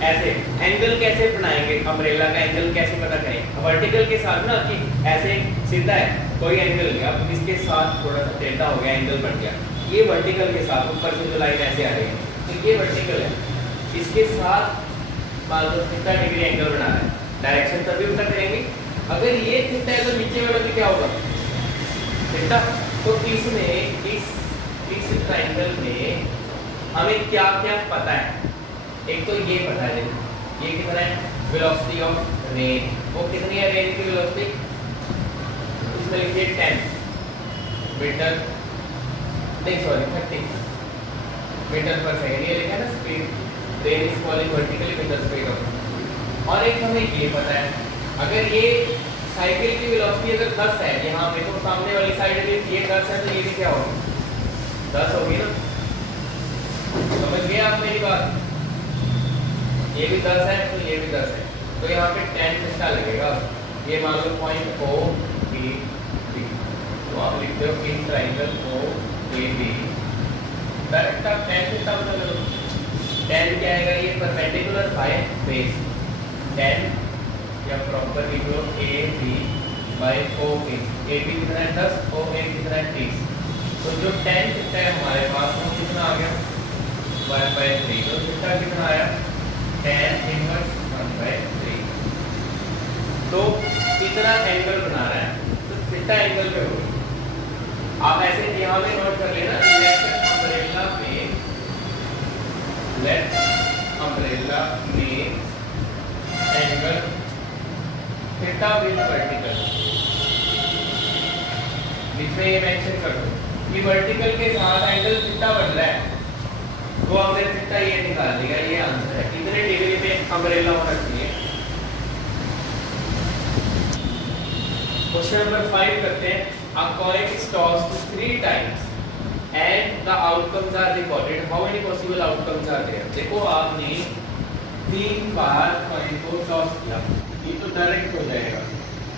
ऐसे एंगल कैसे बनाएंगे, अम्ब्रेला का एंगल कैसे पता करें, वर्टिकल के साथ ना कि ऐसे सीधा है कोई एंगल नहीं, अब इसके साथ थोड़ा सा टेढ़ा हो गया, एंगल बन गया, ये वर्टिकल के साथ ऊपर से जो लाइन ऐसे आ रही है, तो ये वर्टिकल है, इसके साथ मान लो थीटा डिग्री एंगल बना रहा है, डायरेक्शन तभी पता करेंगे। अगर ये थीटा है तो नीचे वाला भी क्या होगा, थीटा। तो इसमें इस ट्रायंगल में हमें क्या क्या पता है, एक तो ये पता है, ये कितना है वेलोसिटी ऑफ रेन, वो कितनी है रेन की वेलोसिटी, इसमें लिखिए 10 मीटर, नहीं सॉरी 30 मीटर पर सेकंड, ये लिखा है ना speed, rain is falling vertically with the speed of. और एक हमें ये पता है, अगर ये साइकिल की वेलोसिटी अगर 10 है, यहाँ पे तो सामने वाली साइड में ये 10 है, तो ये भी क्या होगा 10 होगी ना, समझ गए आप मेरी बात, ये भी 10 है तो ये भी 10 है, तो यहाँ पे 10 थीटा लगेगा। ये मान लो पॉइंट O B B, तो आप लिखते हो in triangle O A B, direct आप 10 थीटा बता लो, 10 क्या आएगा, ये परपेंडिकुलर बाय बेस, 10 या प्रॉपर लिख लो A B by O A, A B कितना है 10, O A कितना है 30, तो जो 10 थीटा है हमारे पास वो कितना आ गया 1/3, तो थीटा कितना आया tan इनवर्स 1/3, तो कितना एंगल बना रहा है, तो थीटा एंगल पे होगा। आप ऐसे यहाँ में नोट कर लेना, लेफ्ट अम्ब्रेला में एंगल थीटा विद वर्टिकल, जिसमें ये मेंशन कर दो कि वर्टिकल के साथ एंगल थीटा बढ़ रहा है, तो हमने थीटा ये निकाल दिया, ये आंसर है। कितने डिग्री पे अम्ब्रेला होना चाहिए। क्वेश्चन नंबर 5 करते हैं। A coin is tossed 3 times and the outcomes are recorded. How many possible outcomes are there? देखो आपने 3 बार कॉइन को टॉस किया, ये तो डायरेक्ट हो जाएगा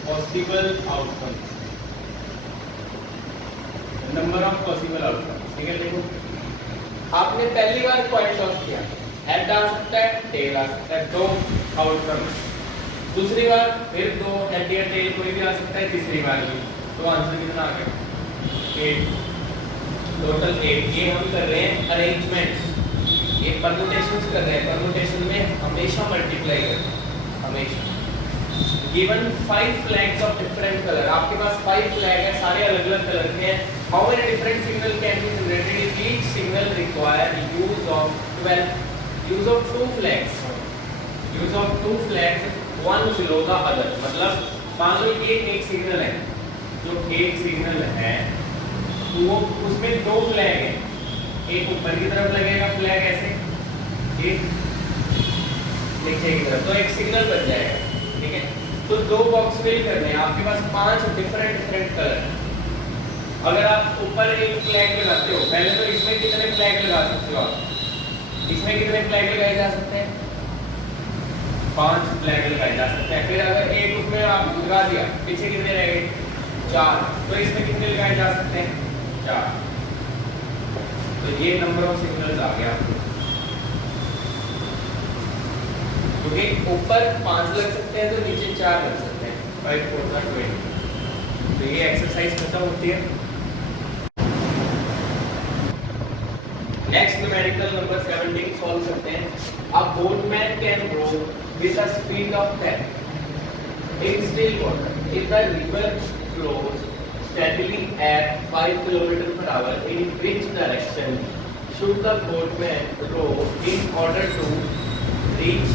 possible outcome, number of possible outcome, ठीक है। देखो आपने पहली बार कॉइन टॉस किया, हेड आ सकता है, टेल आ सकता है, 2 आउटकम। दूसरी बार फिर 2 हेड या टेल कोई भी आ सकता है, तीसरी बार भी, तो आंसर कितना आ गया 8, टोटल 8। ये हम कर रहे हैं अरेंजमेंट, ये परम्यूटेशंस कर रहे हैं, परम्यूटेशन में हमेशा मल्टीप्लाई करते हैं, हमेशा। Given 5 flags of different colour, आपके पास 5 फ्लैग है, सारे अलग अलग कलर के हैं। How many different signal can be generated, each signal require use of 12 use of 2 flags, use of 2 flags one below the other. मतलब मान लो ये एक सिग्नल है, जो एक सिग्नल है वो उसमें 2 फ्लैग है, एक ऊपर की तरफ लगेगा फ्लैग ऐसे, एक नीचे की तरफ, तो एक सिग्नल बन जाएगा, ठीक है। तो 2 बॉक्स फिल करने हैं, आपके पास 5 डिफरेंट कलर। अगर आप ऊपर एक फ्लैग लगाते हो, पहले तो इसमें कितने फ्लैग लगा सकते हो आप, इसमें कितने फ्लैग लगाए जा सकते हैं, 5 फ्लैग लगाए जा सकते हैं। फिर अगर एक उसमें आप लगा दिया, पीछे कितने रह गए 4, तो इसमें कितने लगाए जा सकते हैं 4। तो ये नंबर ऑफ सिग्नल्स आ गया, क्योंकि ऊपर 5 लग सकते हैं तो नीचे 4 लग सकते हैं, 5 4 20। तो ये एक्सरसाइज खत्म होती है। नेक्स्ट न्यूमेरिकल नंबर 17 सॉल्व करते हैं। A boatman can go with a speed of 10 in still water if the river flows steadily at 5 km/h. In which direction should the boatman row in order to reach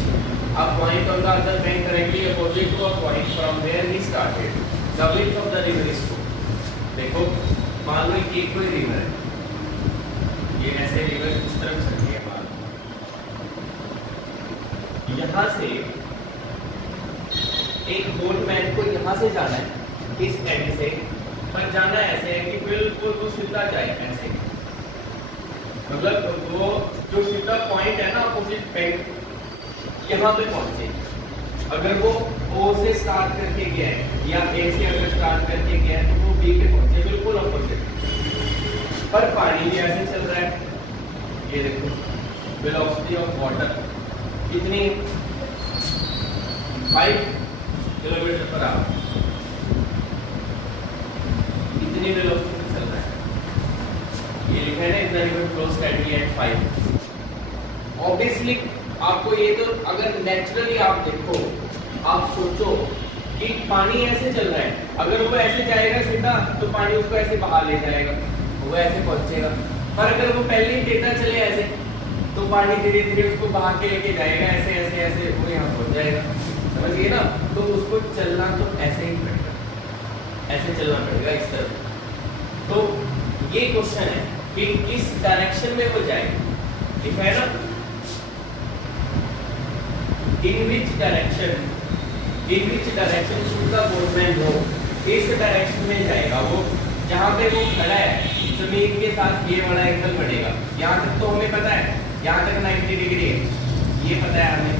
a point on the other bank directly opposite to a point from where he started. The width of the river is 2. देखो मान लो कि कोई रिवर है, ये ऐसे रिवर इस तरफ चल रही है, मान लो यहाँ से एक बोटमैन को यहाँ से जाना है इस एंड से, पर जाना ऐसे है कि बिल्कुल वो सीधा जाए ऐसे, मतलब वो जो सीधा पॉइंट है ना अपोजिट बैंक यहाँ पे पहुंचे। अगर वो O से स्टार्ट करके गया है या A से अगर स्टार्ट करके गया है तो वो B पे पहुंचे, बिल्कुल अपोजिट। पर पानी भी ऐसे चल रहा है, ये देखो वेलोसिटी ऑफ वाटर कितनी 5 किलोमीटर पर आवर, इतनी वेलोसिटी से चल रहा है। ये लिखा है ना इतना river flow steadily at 5। Obviously आपको ये तो अगर नेचुरली आप देखो, आप सोचो कि पानी ऐसे चल रहा है, अगर वो ऐसे जाएगा सीधा तो पानी उसको ऐसे बहा ले जाएगा, वो ऐसे पहुंचेगा। पर अगर वो पहले ही टेढ़ा चले ऐसे तो पानी धीरे धीरे उसको बहा के लेके जाएगा ऐसे ऐसे ऐसे, वो यहाँ पहुंच जाएगा। समझिए ना, तो उसको चलना तो ऐसे ही पड़ेगा, ऐसे चलना पड़ेगा इस तरफ। तो ये क्वेश्चन है कि किस डायरेक्शन में वो जाएगा, लिखा है ना in which direction should the boatman go, इस डायरेक्शन में जाएगा वो, जहाँ पे वो खड़ा है जमीन के साथ ये वाला एंगल बढ़ेगा। यहाँ तक तो हमें पता है, यहाँ तक 90 डिग्री है, ये पता है हमें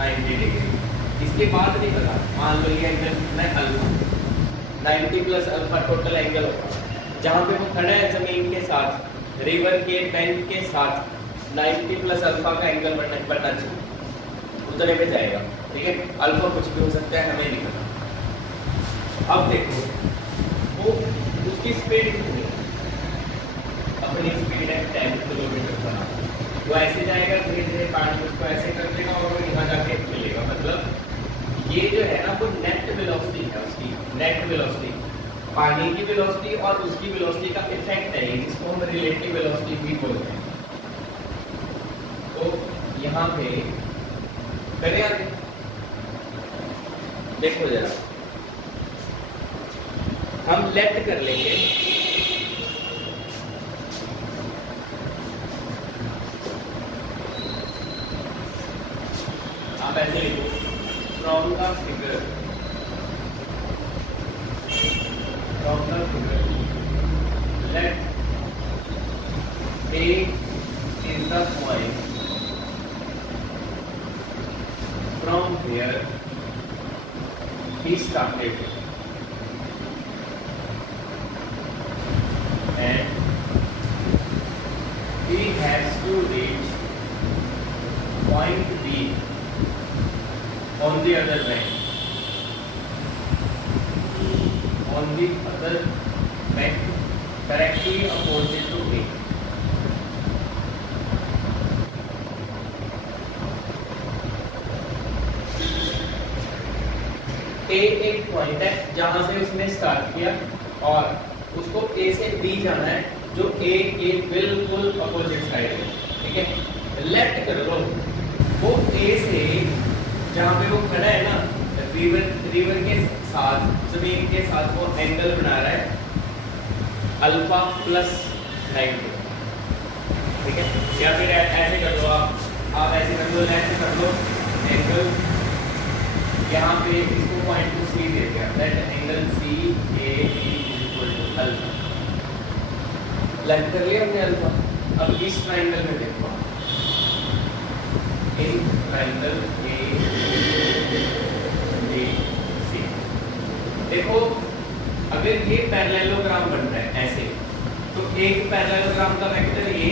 90 डिग्री। इसके बाद नहीं पता, मान लो ये एंगल कितना है alpha, 90 plus alpha total angle होगा। जहाँ पे वो खड़ा है जमीन के साथ, रिवर के बैंक के साथ 90 प्लस अल्फा का एंगल बनना चाहिए, उतने पे जाएगा। ठीक है, अल्फा कुछ भी हो सकता है, हमें नहीं पता। अब देखो वो उसकी स्पीड कितनी है, अपनी स्पीड है 10 किलोमीटर पर आवर। वो ऐसे जाएगा धीरे धीरे, पानी उसको ऐसे कर देगा और वो यहाँ जाके मिलेगा। मतलब ये जो है ना वो नेट वेलोसिटी है उसकी, नेट वेलोसिटी पानी की वेलोसिटी और उसकी वेलोसिटी का इफेक्ट है, जिसको हम रिलेटिव वेलोसिटी भी बोलते हैं। तो यहाँ पे करें आगे, देखो जरा हम लेफ्ट कर लेंगे, आप ऐसे लिखो from the figure left A is the point from where he started and he has to reach point B on the other bank, directly opposite to A. A एक पॉइंट है जहां से उसने स्टार्ट किया और उसको A से B जाना है, जो A के बिल्कुल अपोजिट साइड है। ठीक है, लेफ्ट कर लो, वो A से जहां पे वो खड़ा है ना रिवर के साथ, जमीन के साथ वो एंगल बना रहा है अल्फा प्लस 90। ठीक है, या फिर ऐसे कर लो, आप ऐसे कर लो, ऐसे कर लो एंगल, यहाँ पे इसको पॉइंट टू सी दे दिया, that angle C A equal to alpha. Left कर लिया हमने अल्फा। अब इस ट्रायंगल में देखो, इन ट्रायंगल ए बी सी, देखो अगर ये पैरेललोग्राम बन रहा है ऐसे, तो एक पैरेललोग्राम का वेक्टर ये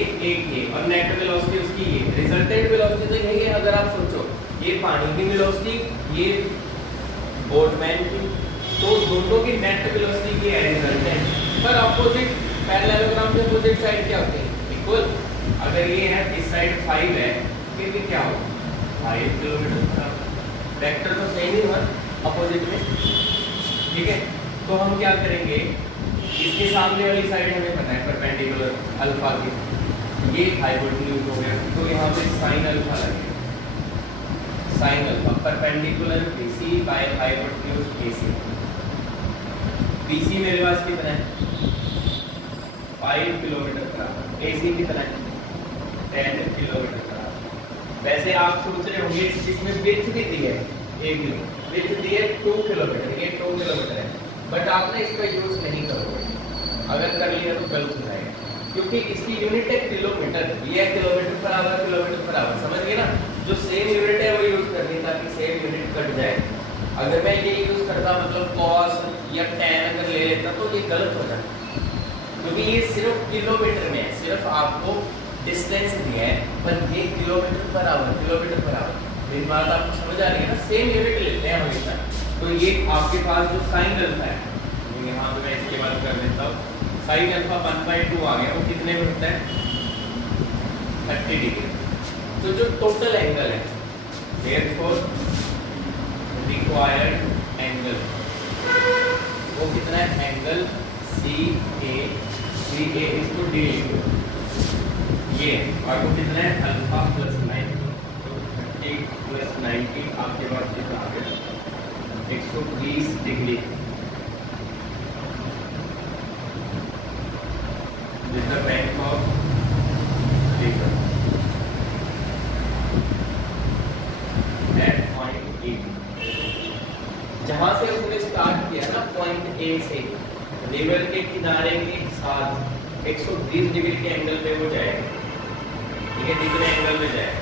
और नेट वेलोसिटी उसकी ये, रिजल्टेंट वेलोसिटी तो यही है। अगर आप सोचो ये पानी की वेलोसिटी, ये बोटमैन की, तो दोनों की नेट वेलोसिटी की है रिजल्टेंट। पर अपोजिट पैरेललोग्राम के अपोजिट साइड क्या होते हैं, इक्वल। अगर ये है इस साइड 5 है, फिर भी क्या होगा 5 किलोमीटर, वेक्टर तो सेम ही हुआ अपोजिट में। ठीक है, तो हम क्या करेंगे, इसके सामने वाली साइड हमें पता है परपेंडिकुलर अल्फा की, ये हाइपोटेन्यूज हो गया, तो यहाँ पे साइन अल्फा लगेगा। Sine alpha perpendicular BC by hypotenuse AC। BC मेरे पास कितना है 5 किलोमीटर पर आवर, AC कितना है 10 किलोमीटर पर आवर। वैसे आप सोच रहे होंगे इसमें विड्थ भी दी है 1 किलोमीटर, विड्थ दी है 2 किलोमीटर, ये 2 किलोमीटर है, बट आपने इसका यूज नहीं करोगे, अगर कर लिया तो गलत हो जाएगा, क्योंकि इसकी यूनिट है किलोमीटर, ये है kilometre per hour, kilometre per hour, समझ गए ना। जो सेम यूनिट है वो यूज करनी है ताकि सेम यूनिट कट जाए। अगर मैं ये यूज करता मतलब कॉस या tan अगर ले लेता तो ये गलत हो जाता, क्योंकि ये सिर्फ किलोमीटर में है, सिर्फ आपको डिस्टेंस दिया है, पर ये kilometre per hour, kilometre per hour. मेरी बात आपको समझ आ रही है ना, सेम यूनिट लेते हैं हमेशा। तो ये आपके पास जो साइन अल्फा है, यहाँ पे मैं इसके बात कर देता हूँ, साइन अल्फा 1/2 आ गया, वो कितने में होता है 30 डिग्री। तो जो टोटल एंगल है therefore रिक्वायर्ड एंगल वो कितना है, एंगल CA इसको D लिखो, ये और वो कितना है अल्फा प्लस 90, तो 30 प्लस 90 आपके पास कितना आ गया 120 degree. This is the bank of labor at point A। जहां से उसने स्टार्ट किया ना पॉइंट A से, रिवर के किनारे के साथ 120 डिग्री के एंगल पे वो जाएगा, ठीक है, कितने एंगल में जाएगा।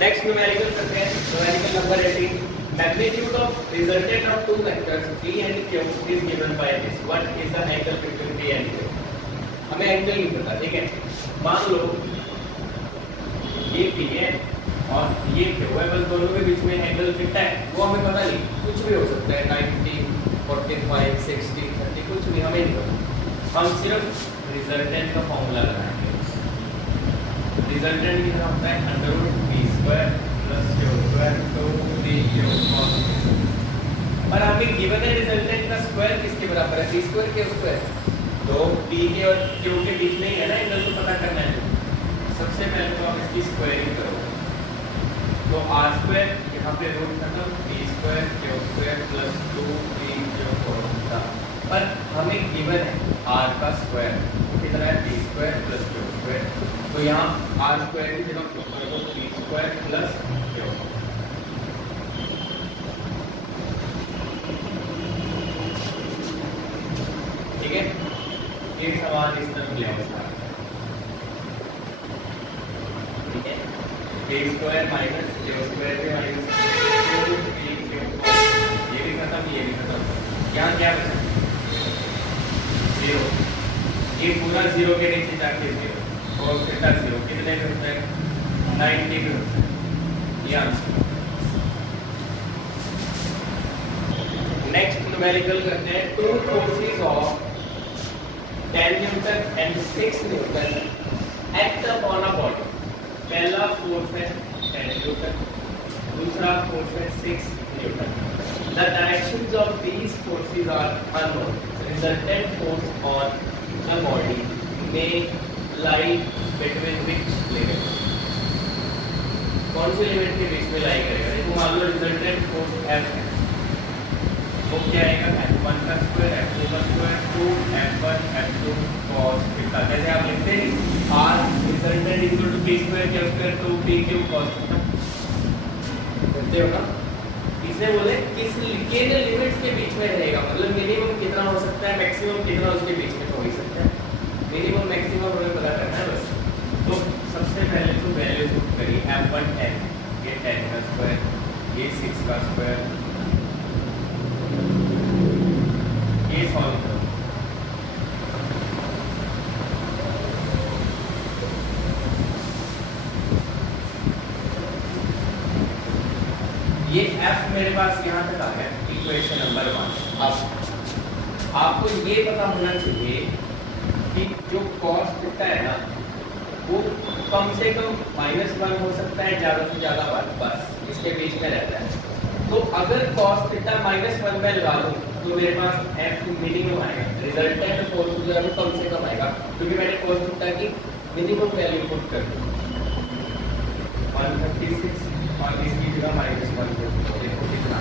नेक्स्ट न्यूमेरिकल करते हैं, numerical number 18। Magnitude of resultant of two vectors P and Q is given by this. What is the angle between P and Q? हमें एंगल नहीं पता, ठीक है। मान लो ये P है और ये Q है, बस दोनों के बीच में एंगल कितना है वो हमें पता नहीं, कुछ भी हो सकता है 90, 45, 60, 30, कुछ भी हमें नहीं पता। हम सिर्फ रिजल्टेंट का फॉर्मूला लगाएंगे। रिजल्टेंट कितना होता है √p² प्लस q² तो 3q cos। पर हमें गिवन है रिजल्टेंट का स्क्वायर किसके बराबर है, c² q²। तो p के और q के बीच में ही है ना एंगल, तो पता करना है। सबसे पहले तो आप इसकी स्क्वायरिंग करो, तो r² यहाँ पे रूट खत्म, p² q² प्लस 2 cos। पर हमें गिवन है r का स्क्वायर कितना है p² प्लस q², तो यहाँ r² की जगह कर दो p² प्लस q। ठीक है, ये सवाल इस तरफ ले आओ, ठीक है, p² माइनस q² के माइनस 2p ये भी खत्म, ये भी खत्म। यहाँ क्या बचा 0, ये पूरा 0 के नीचे जाके 0 और थीटा 0 कितने में होता है 90 में होता है, ये आंसर। नेक्स्ट न्यूमेरिकल करते हैं, two forces of 10 Newton and 6 Newton act upon a body. पहला फोर्स है 10 न्यूटन, दूसरा फोर्स है 6 Newton. The directions of these forces are unknown. Resultant force on a body may lie between which limits? कौन से लिमिट के बीच में लाई करेगा? देखो मान लो रिजल्टेंट फोर्स F है, वो क्या आएगा F1 का स्क्वायर F2 का square 2 F1 F2 cos theta. जैसे आप लिखते हैं R resultant equal to p² q² 2pq cos theta, करते हो ना। इसने बोले किस किन लिमिट्स के बीच में रहेगा, मतलब मिनिमम कितना हो सकता है, मैक्सिमम कितना उसके बीच में हो ही सकता है। मिनिमम मैक्सिमम हमें पता करना है बस। तो सबसे पहले तो वैल्यू पुट करिए F1 10, ये 10 का स्क्वायर, ये 6 का स्क्वायर, ये सॉल्व करो। ये F मेरे पास यहाँ तक आ गया, इक्वेशन नंबर 1। अब आपको ये पता होना चाहिए कि जो cos थीटा है ना वो कम से कम -1 हो सकता है, ज़्यादा से ज़्यादा 1, बस इसके बीच में रहता है। तो अगर cos थीटा -1 में लगा दूँ तो मेरे पास F मिनिमम आएगा, रिजल्टेंट फोर्स जो है वो कम से कम आएगा, क्योंकि मैंने cos थीटा की मिनिमम वैल्यू पुट कर दो 136 और इसकी जगह -1 कर दो। देखो कितना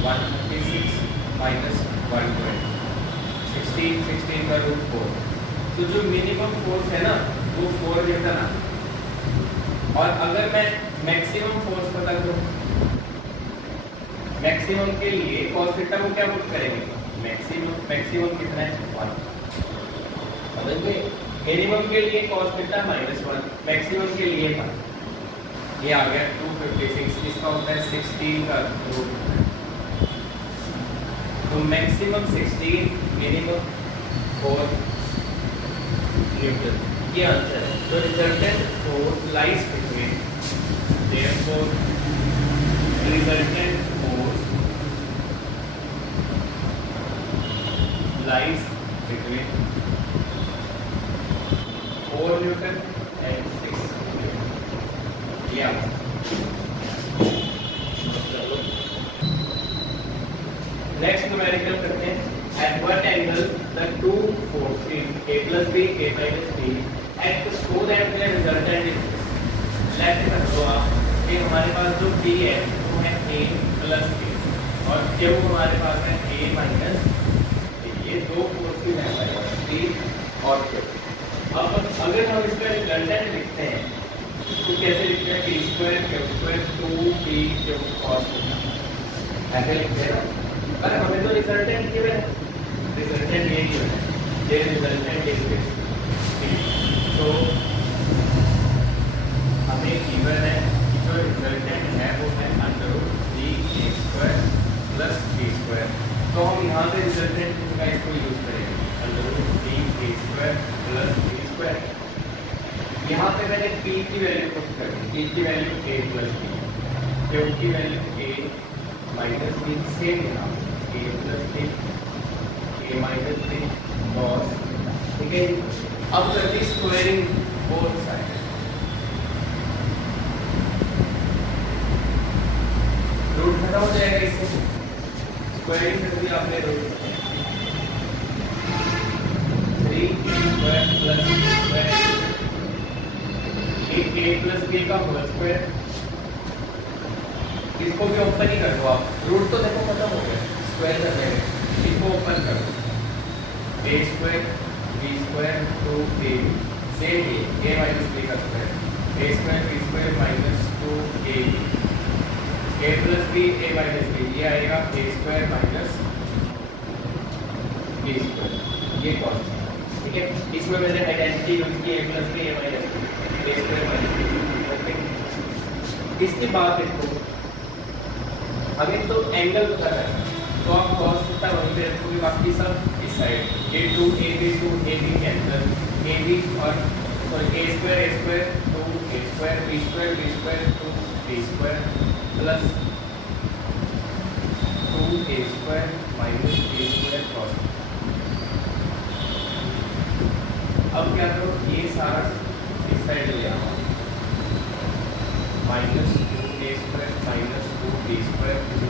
136 -120 16 का रूट 4। तो जो मिनिमम फोर्स है ना वो 4 न्यूटन आता है। और अगर मैं मैक्सिमम फोर्स पता करूं, मैक्सिमम के लिए cos थीटा को क्या पुट करेंगे, मैक्सिमम कितना है 1 समझ गए। मिनिमम के लिए cos थीटा -1, मैक्सिमम के लिए 1 ये आ गया 256। इसका होता है 16 का रूट। तो मैक्सिमम 16 मिनिमम 4 न्यूटन ये आंसर है। तो resultant force lies between therefore resultant force lies between 4 Newton and 6 Newton ये आंसर। नेक्स्ट न्यूमेरिकल करते हैं। At what angle the two forces A plus B, A minus B act so that their resultant is let करो आप कि हमारे पास जो B है वो है A plus B और Q हमारे पास है A minus B। ये दो फोर्सेस हैं हमारे पास B और Q। अब अगर हम इसका रिजल्टेंट लिखते हैं तो कैसे लिखते हैं, P square Q square 2B Q cos theta ऐसे लिखते हैं ना। पर हमें तो रिजल्टेंट गिवन है, रिजल्टेंट ये गिवन है, ये रिजल्टेंट इज दिस। तो हमें गिवन है कि जो रिजल्टेंट है वो है √3a² + b²। तो हम यहाँ पे रिजल्टेंट का इसको यूज करेंगे √3a² + b²। यहाँ पे मैंने p की वैल्यू पुट कर दी, p की वैल्यू a + b, q की value a minus b, same यहाँ a plus b, a minus b cos, ठीक है। अब करते हैं स्क्वायरिंग बोथ साइड। रूट खत्म हो जाएगा इससे, स्क्वायरिंग कर दिया आपने root 3a² + b², a plus b का होल स्क्वायर। इसको भी ओपन ही कर दो आप, रूट तो देखो खत्म हो गया, स्क्वायर कर देंगे, इसको ओपन कर दो a² b² 2a same he a minus b का square a² b² -2a a plus b a minus b ये आएगा a² minus b², ये कौन सा, ठीक है। इसमें मैंने आइडेंटिटी यूज की a plus b a minus b a² minus b। इसके बाद देखो हमें तो एंगल पता करना है, तो आप cos थीटा वहीं पे रखोगे, बाकी सब इस side a2 ab 2 ab cancel ab और sorry a² 2a² b² 2b² plus 2a² minus b² cos। अब क्या करो, ये सारा इस साइड ले आओ, -2a² minus 2b² =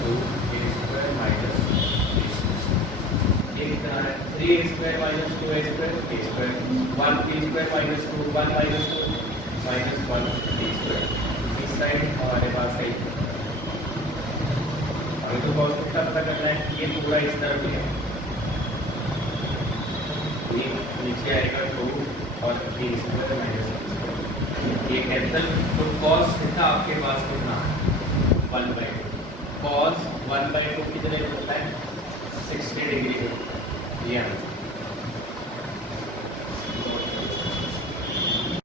2a² minus ये कितना है 3a² minus 2a² a² 1b² minus 2 1 minus 2 minus 1b²। इस साइड हमारे पास है, हमें तो cos थीटा पता करना है, ये पूरा इस तरफ है, ये नीचे आएगा 2 और b² minus ये कैंसिल। तो cos थीटा आपके पास कितना है 1/2, cos 1/2 कितने होता है 60 डिग्री। ये